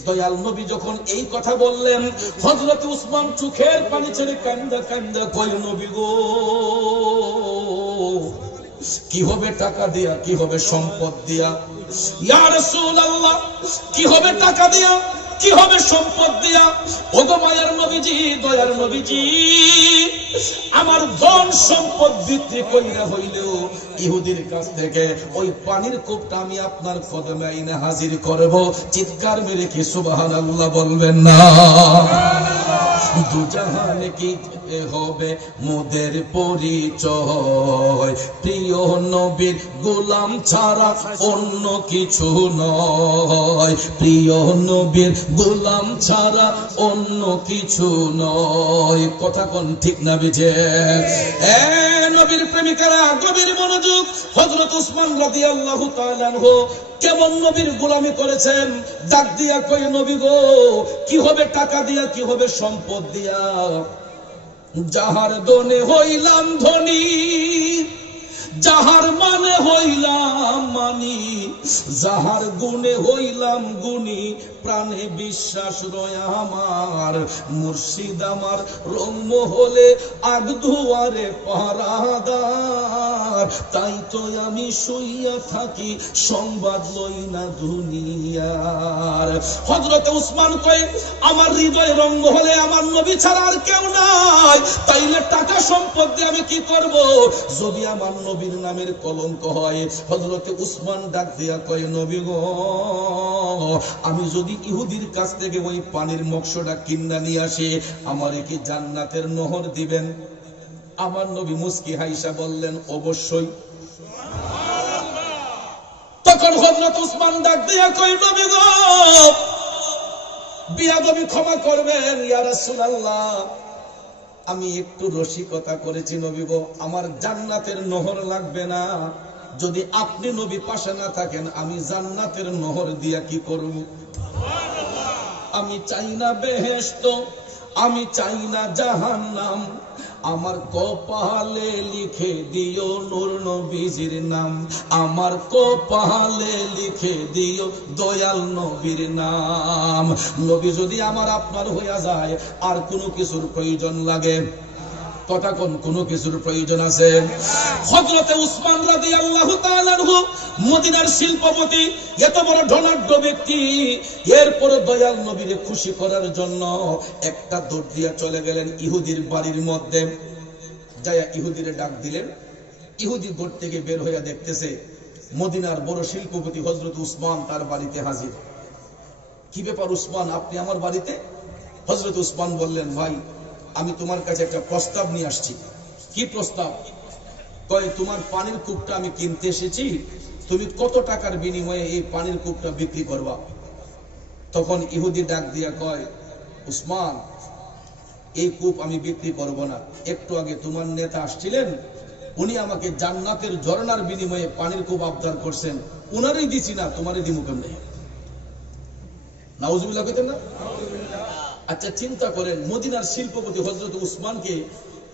দয়াল নবী যখন এই কথা বললেন, হযরত উসমান চোখের পানি ছেড়ে কান্দা কান্দা কয়, নবী গো, কি হবে টাকা দিয়া, কি হবে সম্পদ দিয়া? ইয়া রাসূলুল্লাহ, কি হবে টাকা দিয়া, কি হবে সম্পদ দিয়া? ওগো মায়ার নবীজি, দয়ার নবীজি, আমার ধন সম্পদ বিক্রি কইরা হইলেও ইহুদির কাছ থেকে ওই পানির কূপটা আমি আপনার কদমে আইনে হাজির করব। চিৎকার মেরে কি সুবহানাল্লাহ বলবেন না? দুজাহানে কি হবে মোদের পরিচয়, প্রিয় নবীর গোলাম ছাড়া অন্য কিছু নয়, প্রিয় নবীর গোলাম ছাড়া অন্য কিছু নয়। কথা কোন ঠিক না বিজে? নবীর প্রেমিকারা, গভীর মনোযোগ। হযরত উসমান রাদিয়াল্লাহু তাআলা আনহু কেমন নবীর গোলামি করেছেন। ডাক দিয়া কই, নবী গো, কি হবে টাকা দিয়া, কি হবে সম্পদ দিয়া? যাহার দনে হইলাম ধনী, যাহার মানে হইলাম মানি, যাহার গুণে হইলাম গুণী, প্রাণে বিশ্বাস রয় আমার, মুর্শিদ আমার রংমহলে আগ দুয়ারে পাহারাদার, তাই তো আমি শুইয়া থাকি সংবাদ লই না দুনিয়ার। হযরতে উসমান কয়, আমার হৃদয়ে রঙ্গ হলে আমার নবী ছাড়া আর কেউ নাই, তাইলে টাকা সম্পদ দিয়ে আমি কি করব যদি আমার নবীর নামের কলঙ্ক হয়। হযরতে উসমান ডাক দিয়া কয়, নবী গো, আমি যদি ইহুদির কাছ থেকে ওই পানির মগশটা কিনা নিয়ে আসি, আমারে কি জান্নাতের নহর দিবেন? আমার নবী মুস্কি হাইসা বললেন, অবশ্যই। তখন হযরত উসমান ডাক দিয়া কয়, নবী গো, বিয়াদবি ক্ষমা করবেন ইয়া রাসূলুল্লাহ, আমি একটু রসিকতা করেছি নবী গো, আমার জান্নাতের নহর লাগবে না, যদি আপনি নবী পাশে না থাকেন আমি জান্নাতের নহর দিয়া কি করব? আমি চাই না বেহেশত, আমি চাই না জাহান্নাম, আমার কপালে লিখে দিও নূর নবীজির নাম, আমার কপালে লিখে দিও দয়াল নবীর নাম। নবী যদি আমার আপনার হইয়া যায়, আর কোনো কিছুর প্রয়োজন লাগে? কথা কোন কোনো কিছুর প্রয়োজন আছে? হযরতে উসমান রাদিয়াল্লাহু তাআলা আনহু মদিনার শিল্পপতি, এত বড় ধনাঢ্য ব্যক্তি, এরপর দয়াল নবীরে খুশি করার জন্য একটা দৌড় দিয়া চলে গেলেন ইহুদির বাড়ির মধ্যে। যায়া ইহুদিরে ডাক দিলেন। ইহুদি ঘর থেকে বের হইয়া দেখতেছে মদিনার বড় শিল্পপতি হযরত উসমান তার বাড়িতে হাজির। কি ব্যাপার উসমান, আপনি আমার বাড়িতে? হযরত উসমান বললেন, ভাই আমি তোমার কাছে একটা প্রস্তাব নিয়ে আসছি। কি প্রস্তাব? কয়, তোমার পানির কূপটা আমি কিনতে এসেছি, তুমি কত টাকার বিনিময়ে এই পানির কূপটা বিক্রি করবা? তখন ইহুদি ডাক দিয়া কয়, উসমান, এই কূপ আমি বিক্রি করব না, একটু আগে তোমার নেতা আসছিলেন, উনি আমাকে জান্নাতের ঝর্ণার বিনিময়ে পানির কূপ আবদার করছেন, উনারই দিছি না, তোমারই দিমু কেমনে? নাউজুবিল্লাহ কইতেন না? আচ্ছা চিন্তা করেন, মদিনার শিল্পপতি হযরত উসমানকে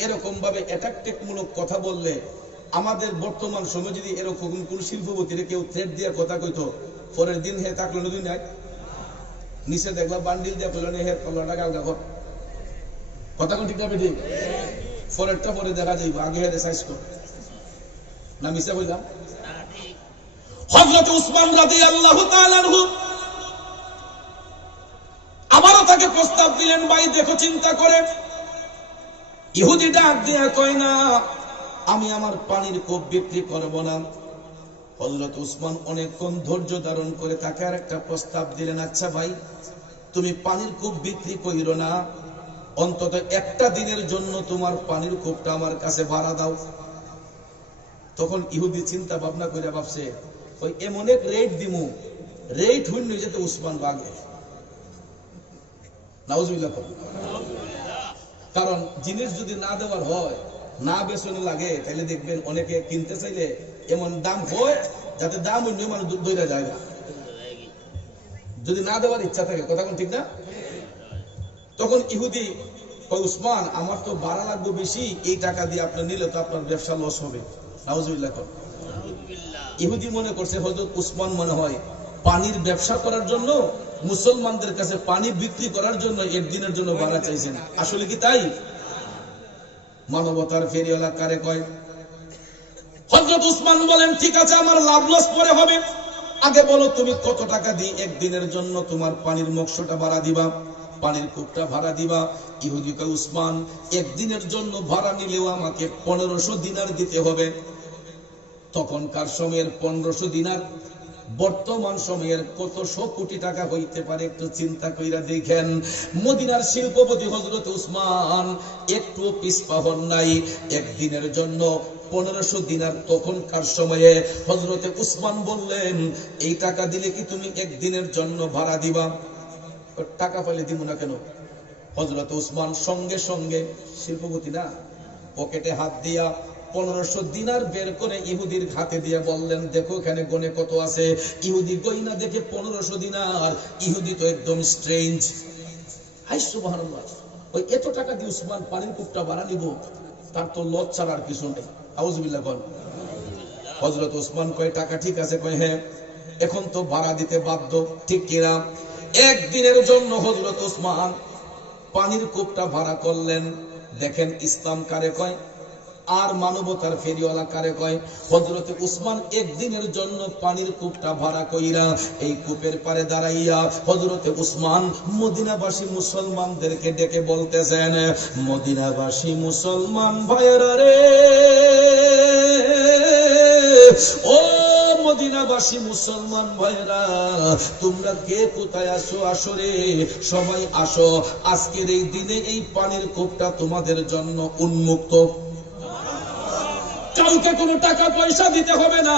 এরকম ভাবে অ্যাট্রাক্টিভমূলক কথা বললে, আমাদের বর্তমান সময় যদি এরকম কোন শিল্পপতিরে কেউ থ্রেট দিয়ে কথা কইতো, পরের দিন হে থাকলো নদী নাই, নিচে দেখলাম বান্ডিল দিয়ে কইল হে কলটা গালগা কর। কথা কোন ঠিক না বেঠিক? পরেরটা পরে দেখা যাইব, আগে হেদে সাইজ কর না, মিশা কইলাম? হযরত উসমান রাদিয়াল্লাহু তাআলা আনহু আবারও তাকে প্রস্তাব দিলেন, ভাই দেখো চিন্তা করে। ইহুদি ডাক দিয়া কয়, না, আমি আমার পানির কূপ বিক্রি করব না। হযরত উসমান অনেকক্ষণ ধৈর্য ধারণ করে তাকে আর একটা প্রস্তাব দিলেন, আচ্ছা ভাই, তুমি পানির কূপ বিক্রি কইরো না, অন্তত একটা দিনের জন্য তোমার পানির কূপটা আমার কাছে ভাড়া দাও। তখন ইহুদি চিন্তা ভাবনা করে ভাবছে, ওই এমন এক রেট দিমু, রেট হইল যেতে উসমান বাগে। নাউজুবিল্লাহ। কারণ জিনিস যদি না দেওয়ার হয়, না বেচনে লাগে, তাহলে দেখবেন অনেকে কিনতে চাইলে এমন দাম হয় যাতে দাম অন্য মানুষ দইরা যায় না, যদি না দেওয়ার ইচ্ছা থাকে। কথা কোন ঠিক না? তখন ইহুদি কয়, উসমান, আমার তো ভাড়া লাগবে বেশি, এই টাকা দিয়ে আপনি নিলে তো আপনার ব্যবসা লস হবে। নাউজুবিল্লাহ। ইহুদি মনে করছে হযরত উসমান মনে হয় পানির ব্যবসা করার জন্য, মুসলমানদের কাছে পানি বিক্রি করার জন্য একদিনের জন্য ভাড়া চাইছেন। আসলে কি তাই? মানবতার ফেরিওয়ালা কারে কয়? হযরত উসমান বলেন, ঠিক আছে, আমার লাভ লস পরে হবে, আগে বলো তুমি কত টাকা দিয়ে একদিনের জন্য তোমার পানির মগশটা ভাড়া দিবা, পানির কূপটা ভাড়া দিবা? ইহুদি কয়, উসমান, একদিনের জন্য ভাড়া নিলেও আমাকে 1500 দিনার দিতে হবে। তখনকার সময়ের 1500 দিনার বর্তমান সময়ের কত 100 কোটি টাকা হইতে পারে, একটু চিন্তা কইরা দেখেন। মদিনার শিল্পপতি হযরত উসমান একটু পিছপা হন নাই। একদিনের জন্য 1500 দিনার তখনকার সময়ে হযরতে উসমান বললেন, এই টাকা দিলে কি তুমি একদিনের জন্য ভাড়া দিবা? টাকা পাইলে দিব না কেন? হযরত উসমান সঙ্গে সঙ্গে, শিল্পপতি না, পকেটে হাত দিয়া 1500 দিনার বের করে ইহুদির হাতে দিয়ে বললেন, দেখো এখানে গনে কত আছে। ইহুদি গয়না দেখে 1500 দিনার। ইহুদি তো একদম স্ট্রেঞ্জ। হাই সুবহানাল্লাহ, ওই এত টাকা দিয়ে উসমান পানির কূপটা ভাড়া নিব, তার তো লজ্জা ছাড়ার কিছু নেই। আউযুবিল্লাহ বল। হযরত উসমান কয় টাকা ঠিক আছে, কয় হ্যাঁ, এখন তো ভাড়া দিতে বাধ্য, ঠিক কিনা? একদিনের জন্য হযরত উসমান পানির কূপটা ভাড়া করলেন। দেখেন ইসলাম কারে কয় আর মানবতার ফেরিওয়ালা কারে কয়। হযরত উসমান একদিনের জন্য পানির কূপটা ভাড়া কইরা এই কূপের পারে দাঁড়াইয়া হযরত উসমান মদিনাবাসী মুসলমানদেরকে ডেকে বলতেছেন, মদিনাবাসী মুসলমান ভাইরা রে, ও মদিনাবাসী মুসলমান ভাইরা, তোমরা কে কোথায় আসো, আসো রে, সবাই আসো। আজকের এই দিনে এই পানির কূপটা তোমাদের জন্য উন্মুক্ত। কাউকে কোনো টাকা পয়সা দিতে হবে না,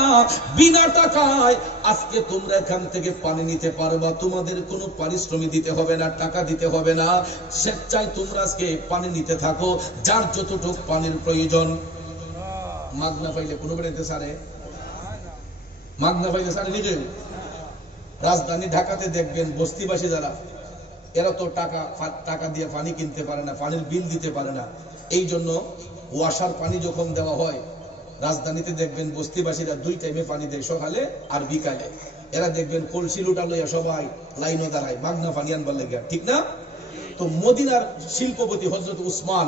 বিনা টাকায় আজকে তোমরা এখান থেকে পানি নিতে পারবা। তোমাদের কোনো পারিশ্রমিক দিতে হবে না, টাকা দিতে হবে না, স্বেচ্ছায় তোমরা আজকে পানি নিতে থাকো, যার যতটুক পানির প্রয়োজন। মাগনা পাইলে কোনো বেড়াইতে সারে, মাগনা পাইলে সারে নিজে। রাজধানী ঢাকাতে দেখবেন বস্তিবাসী যারা, এরা তো টাকা দিয়ে পানি কিনতে পারে না, পানির বিল দিতে পারে না। এই জন্য ওয়াসার পানি যখন দেওয়া হয়, রাজধানীতে দেখবেন বস্তিবাসীরা 2 টাইমে পানি দেয়, সকালে আর বিকালে। এরা দেখবেন কলসি লুটা লইয়া সবাই লাইনে দাঁড়ায় মাগনা পানি আনবার লেগে, ঠিক না? তো মদিনার শিল্পপতি হযরত উসমান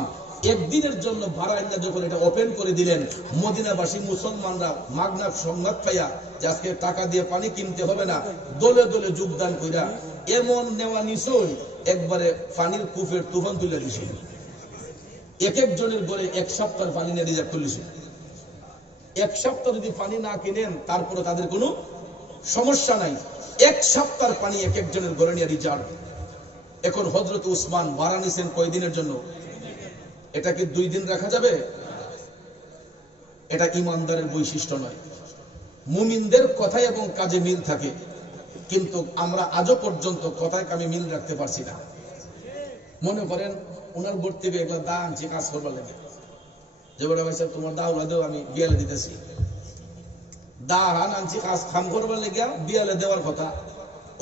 একদিনের জন্য ভাড়া আইনা যখন এটা ওপেন করে দিলেন, মদিনাবাসী মুসলমানরা মাগনা সংবাদ পাইয়া যে আজকে টাকা দিয়ে পানি কিনতে হবে না, দলে দলে যোগদান কইরা এমন নেওয়া নিশ্চয় একবারে পানির কূপের তুফান তুলে দিছিল। এক একজনের ঘরে 1 সপ্তাহ পানি নিয়ে রিজার্ভ করলিছে। 1 সপ্তাহ যদি পানি না কিনেন তারপরে তাদের কোনো সমস্যা নাই, 1 সপ্তাহ পানি এক একজনের ঘরে নিয়ে রিজার্ভ। এখন হযরত উসমান ভাড়া নিছেন কয়দিনের জন্য? এটাকে 2 দিন রাখা যাবে? এটা ইমানদারের বৈশিষ্ট্য নয়। মুমিনদের কথায় এবং কাজে মিল থাকে, কিন্তু আমরা আজও পর্যন্ত কথায় কামে মিল রাখতে পারছি না। মনে করেন ওনার ঘর থেকে এগুলো দা আনছি কাজ করবার লাগে, যে বড় ভাই সাহেব তোমার দা ওলা দেও, আমি বিয়ালে দিতেছি। দা হান আনছি কাজ খাম করবার লেগে বিয়ালে দেওয়ার কথা,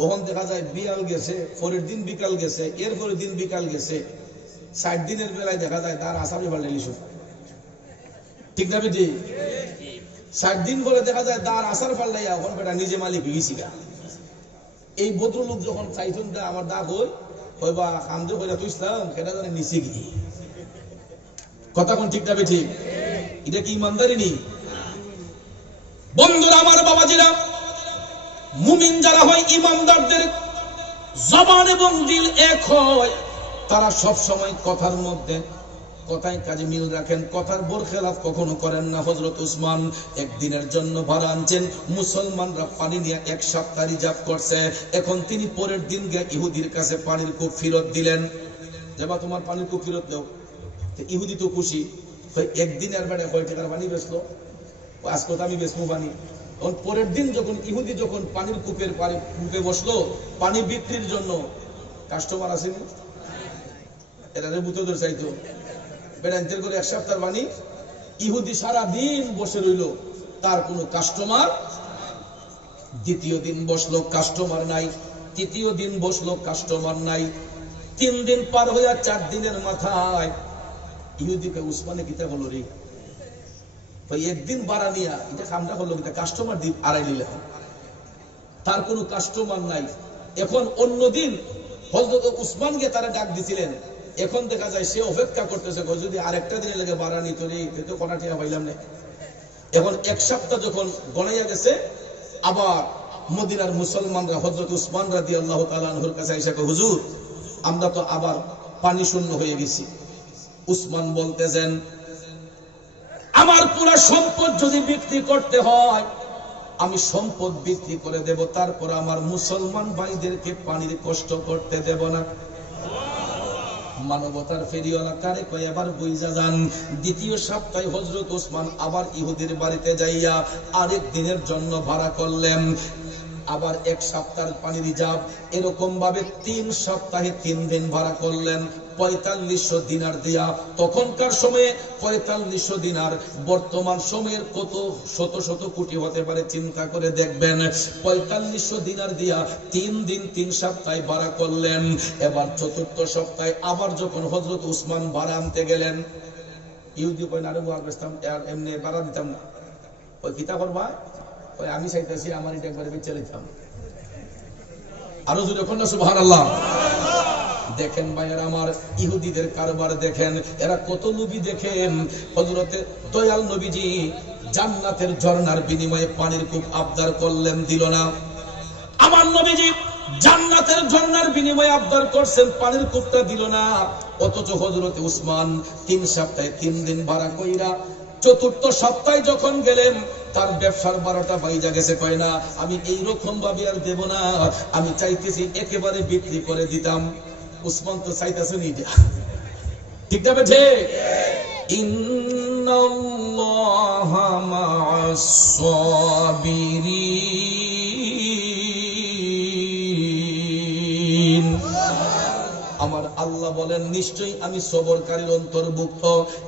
ওখান দেখা যায় বিয়াল গেছে, পরের দিন বিকাল গেছে, এরপরের দিন বিকাল গেছে, 60 দিনের বেলায় দেখা যায় তার আসামি ভালো লিখু, ঠিক না বেটি? 60 দিন পরে দেখা যায় তার আসার পাল্লাইয়া এখন বেটা নিজে মালিক হয়েছি গা। এই ভদ্রলোক যখন চাইছেন আমার দা কই বা কামজো করে তুই ইসলাম কেটা জানে নিচে গিয়ে কথা কোন, ঠিক না বেটি? এটা কি ইমানদারি নি? বন্ধুরা আমার, বাবাজিরা, মুমিন যারা হয় ইমানদারদের জবান এবং দিল এক হয়, তারা সব সময় কথার মধ্যে কথায় কাজে মিল রাখেন, কথার বরখেলাফ কখনো করেন না। হযরত উসমান একদিনের জন্য ভাড়া আনছেন, মুসলমানরা পানি নিয়ে 1 সপ্তাহ রিজার্ভ করছে। এখন তিনি পরের দিন গিয়ে ইহুদির কাছে পানির কূপ ফেরত দিলেন, যেবা তোমার পানির কূপ ফেরত দাও। ইহুদি তো খুশি, একদিন আর বেড়ে কয় টাকার পানি বেচলো, আজকে তো আমি বেচবো পানি। পরের দিন যখন ইহুদি যখন পানির কূপের কূপে বসলো পানি বিক্রির জন্য, কাস্টমার আসেনি, এরা বুতদের চাইতো বেড়াইতে করে 1 সপ্তাহ পানি। ইহুদি সারা দিন বসে রইল, তার কোনো কাস্টমার। দ্বিতীয় দিন বসলো, কাস্টমার নাই। তৃতীয় দিন বসলো, কাস্টমার নাই। 3 দিন পার হইয়া 4 দিনের মাথায় ইহুদিকে উসমানে কিতা হলো রে, একদিন বাড়া নিয়া এটা কামটা হলো কিতা, কাস্টমার দিন আড়াই নিলে, তার কোনো কাস্টমার নাই। এখন অন্যদিন হযরত উসমানকে তারা ডাক দিছিলেন, এখন দেখা যায় সে অপেক্ষা করতেছে, যদি আরেকটা দিনে লাগে বাড়া নিত রে, তো কোনা টিয়া পাইলাম না। এখন 1 সপ্তাহ যখন গণাইয়া গেছে, আবার মদিনার মুসলমানরা হযরত উসমান রাদিয়াল্লাহু তাআলা আনহুর কাছে এসে কয়, হুজুর আমরা তো আবার পানি শূন্য হয়ে গেছি। উসমান বলতেছেন, আমার পুরো সম্পদ যদি বিক্রি করতে হয় আমি সম্পদ বিক্রি করে দেব, তারপর আমার মুসলমান ভাইদেরকে পানির কষ্ট করতে দেব না। মানবতার ফেরিওয়ালা কারে কয় এবার বুঝা যান। দ্বিতীয় সপ্তাহে হযরত ওসমান আবার ইহুদির বাড়িতে যাইয়া আরেক দিনের জন্য ভাড়া করলেন, আবার 1 সপ্তাহের পানি রিজার্ভ। এরকম ভাবে 3 সপ্তাহে 3 দিন ভাড়া করলেন 4500 দিনার দিয়া। তখনকার সময়ে 4500 দিনার বর্তমান সময়ের কত শত শত কোটি হতে পারে, চিন্তা করে দেখবেন। 4500 দিনার দিয়া 3 দিন 3 সপ্তাহে ভাড়া করলেন। এবার চতুর্থ সপ্তাহে আবার যখন হযরত উসমান ভাড়া আনতে গেলেন, ইহুদি কয় না রে, আর বেচতাম, এমনি ভাড়া দিতাম না, ওই কিতা করবা, ওই আমি চাইতেছি আমার এটা একবারে বেঁচে নিতাম। আরো জোরে কন্যা সুবহানাল্লাহ। দেখেন ভাইয়েরা আমার, ইহুদিদের কারবার দেখেন, এরা কত লোভী দেখেন। হযরতে দয়াল নবীজি জান্নাতের ঝর্ণার বিনিময়ে পানির কূপ আবদার করলেন, দিল না। আমার নবীজি জান্নাতের ঝর্ণার বিনিময়ে আবদার করছেন, পানির কূপটা দিল না। অথচ হযরতে উসমান 3 সপ্তাহে 3 দিন ভাড়া কইরা 4th সপ্তাহে যখন গেলেন, তার ব্যবসার 12টা বাইজা গেছে। কয় না, আমি এইরকম ভাবে আর দেব না, আমি চাইতেছি একেবারে বিক্রি করে দিতাম। উসমান তো চাইতেছে নিটা, ঠিক না বেঠে? ইন্নাল্লাহা মা'আস সাবিরিন। আমার আল্লাহ বলেন, নিশ্চয়ই আমি সবরকারীর অন্তর্ভুক্ত।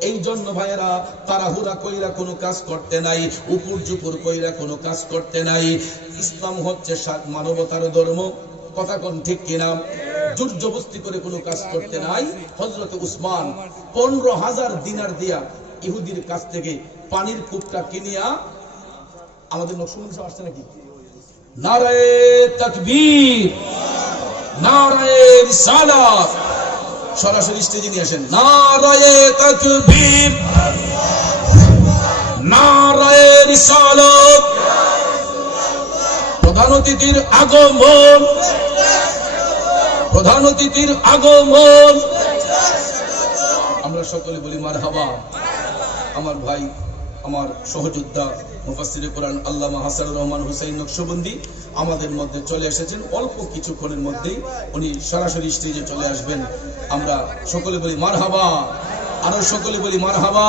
এই জন্য ভাইয়েরা, তাড়াহুড়া কইরা কোনো কাজ করতে নাই, উপর জুপুর কইরা কোনো কাজ করতে নাই। ইসলাম হচ্ছে মানবতার ধর্ম, কথা কোন ঠিক কিনা? জোর জবরদস্তি করে কোনো কাজ করতে নাই। হযরতে উসমান 15,000 দিনার দিয়া ইহুদির কাছ থেকে পানির কূপটা কিনিয়া, আমাদের নকশবন্দি আসছে নাকি? নারায়ে তাকবীর, নারায়ে রিসালাত। সরাসরি স্টেজে নিয়ে আসেন। নারায়ে তাকবীর, নারায়ে রিসালাত। প্রধান অতিথির আগমন, প্রধান অতিথির আগমন। আমরা সকলে বলি মারহাবা। আমার ভাই, আমার সহযোদ্ধা মুফাসসিরে কোরআন আল্লামা হাসানুর রহমান হুসাইন নকশবন্দি আমাদের মধ্যে চলে এসেছেন। অল্প কিছুক্ষণের মধ্যেই উনি সরাসরি স্টেজে চলে আসবেন। আমরা সকলে বলি মারহাবা, আরো সকলে বলি মারহাবা।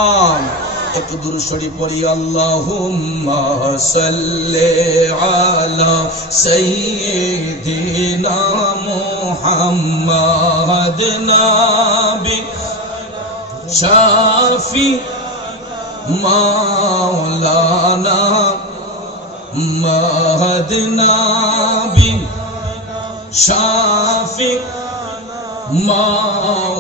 একটু দুরূদ শরীফ পড়ি। আল্লাহুম্মা সাল্লি আলা সাইয়্যিদিনা মুহাম্মাদ নাবি শাফি মাওলানা মাহাদ নাবি শাফি মাওলানা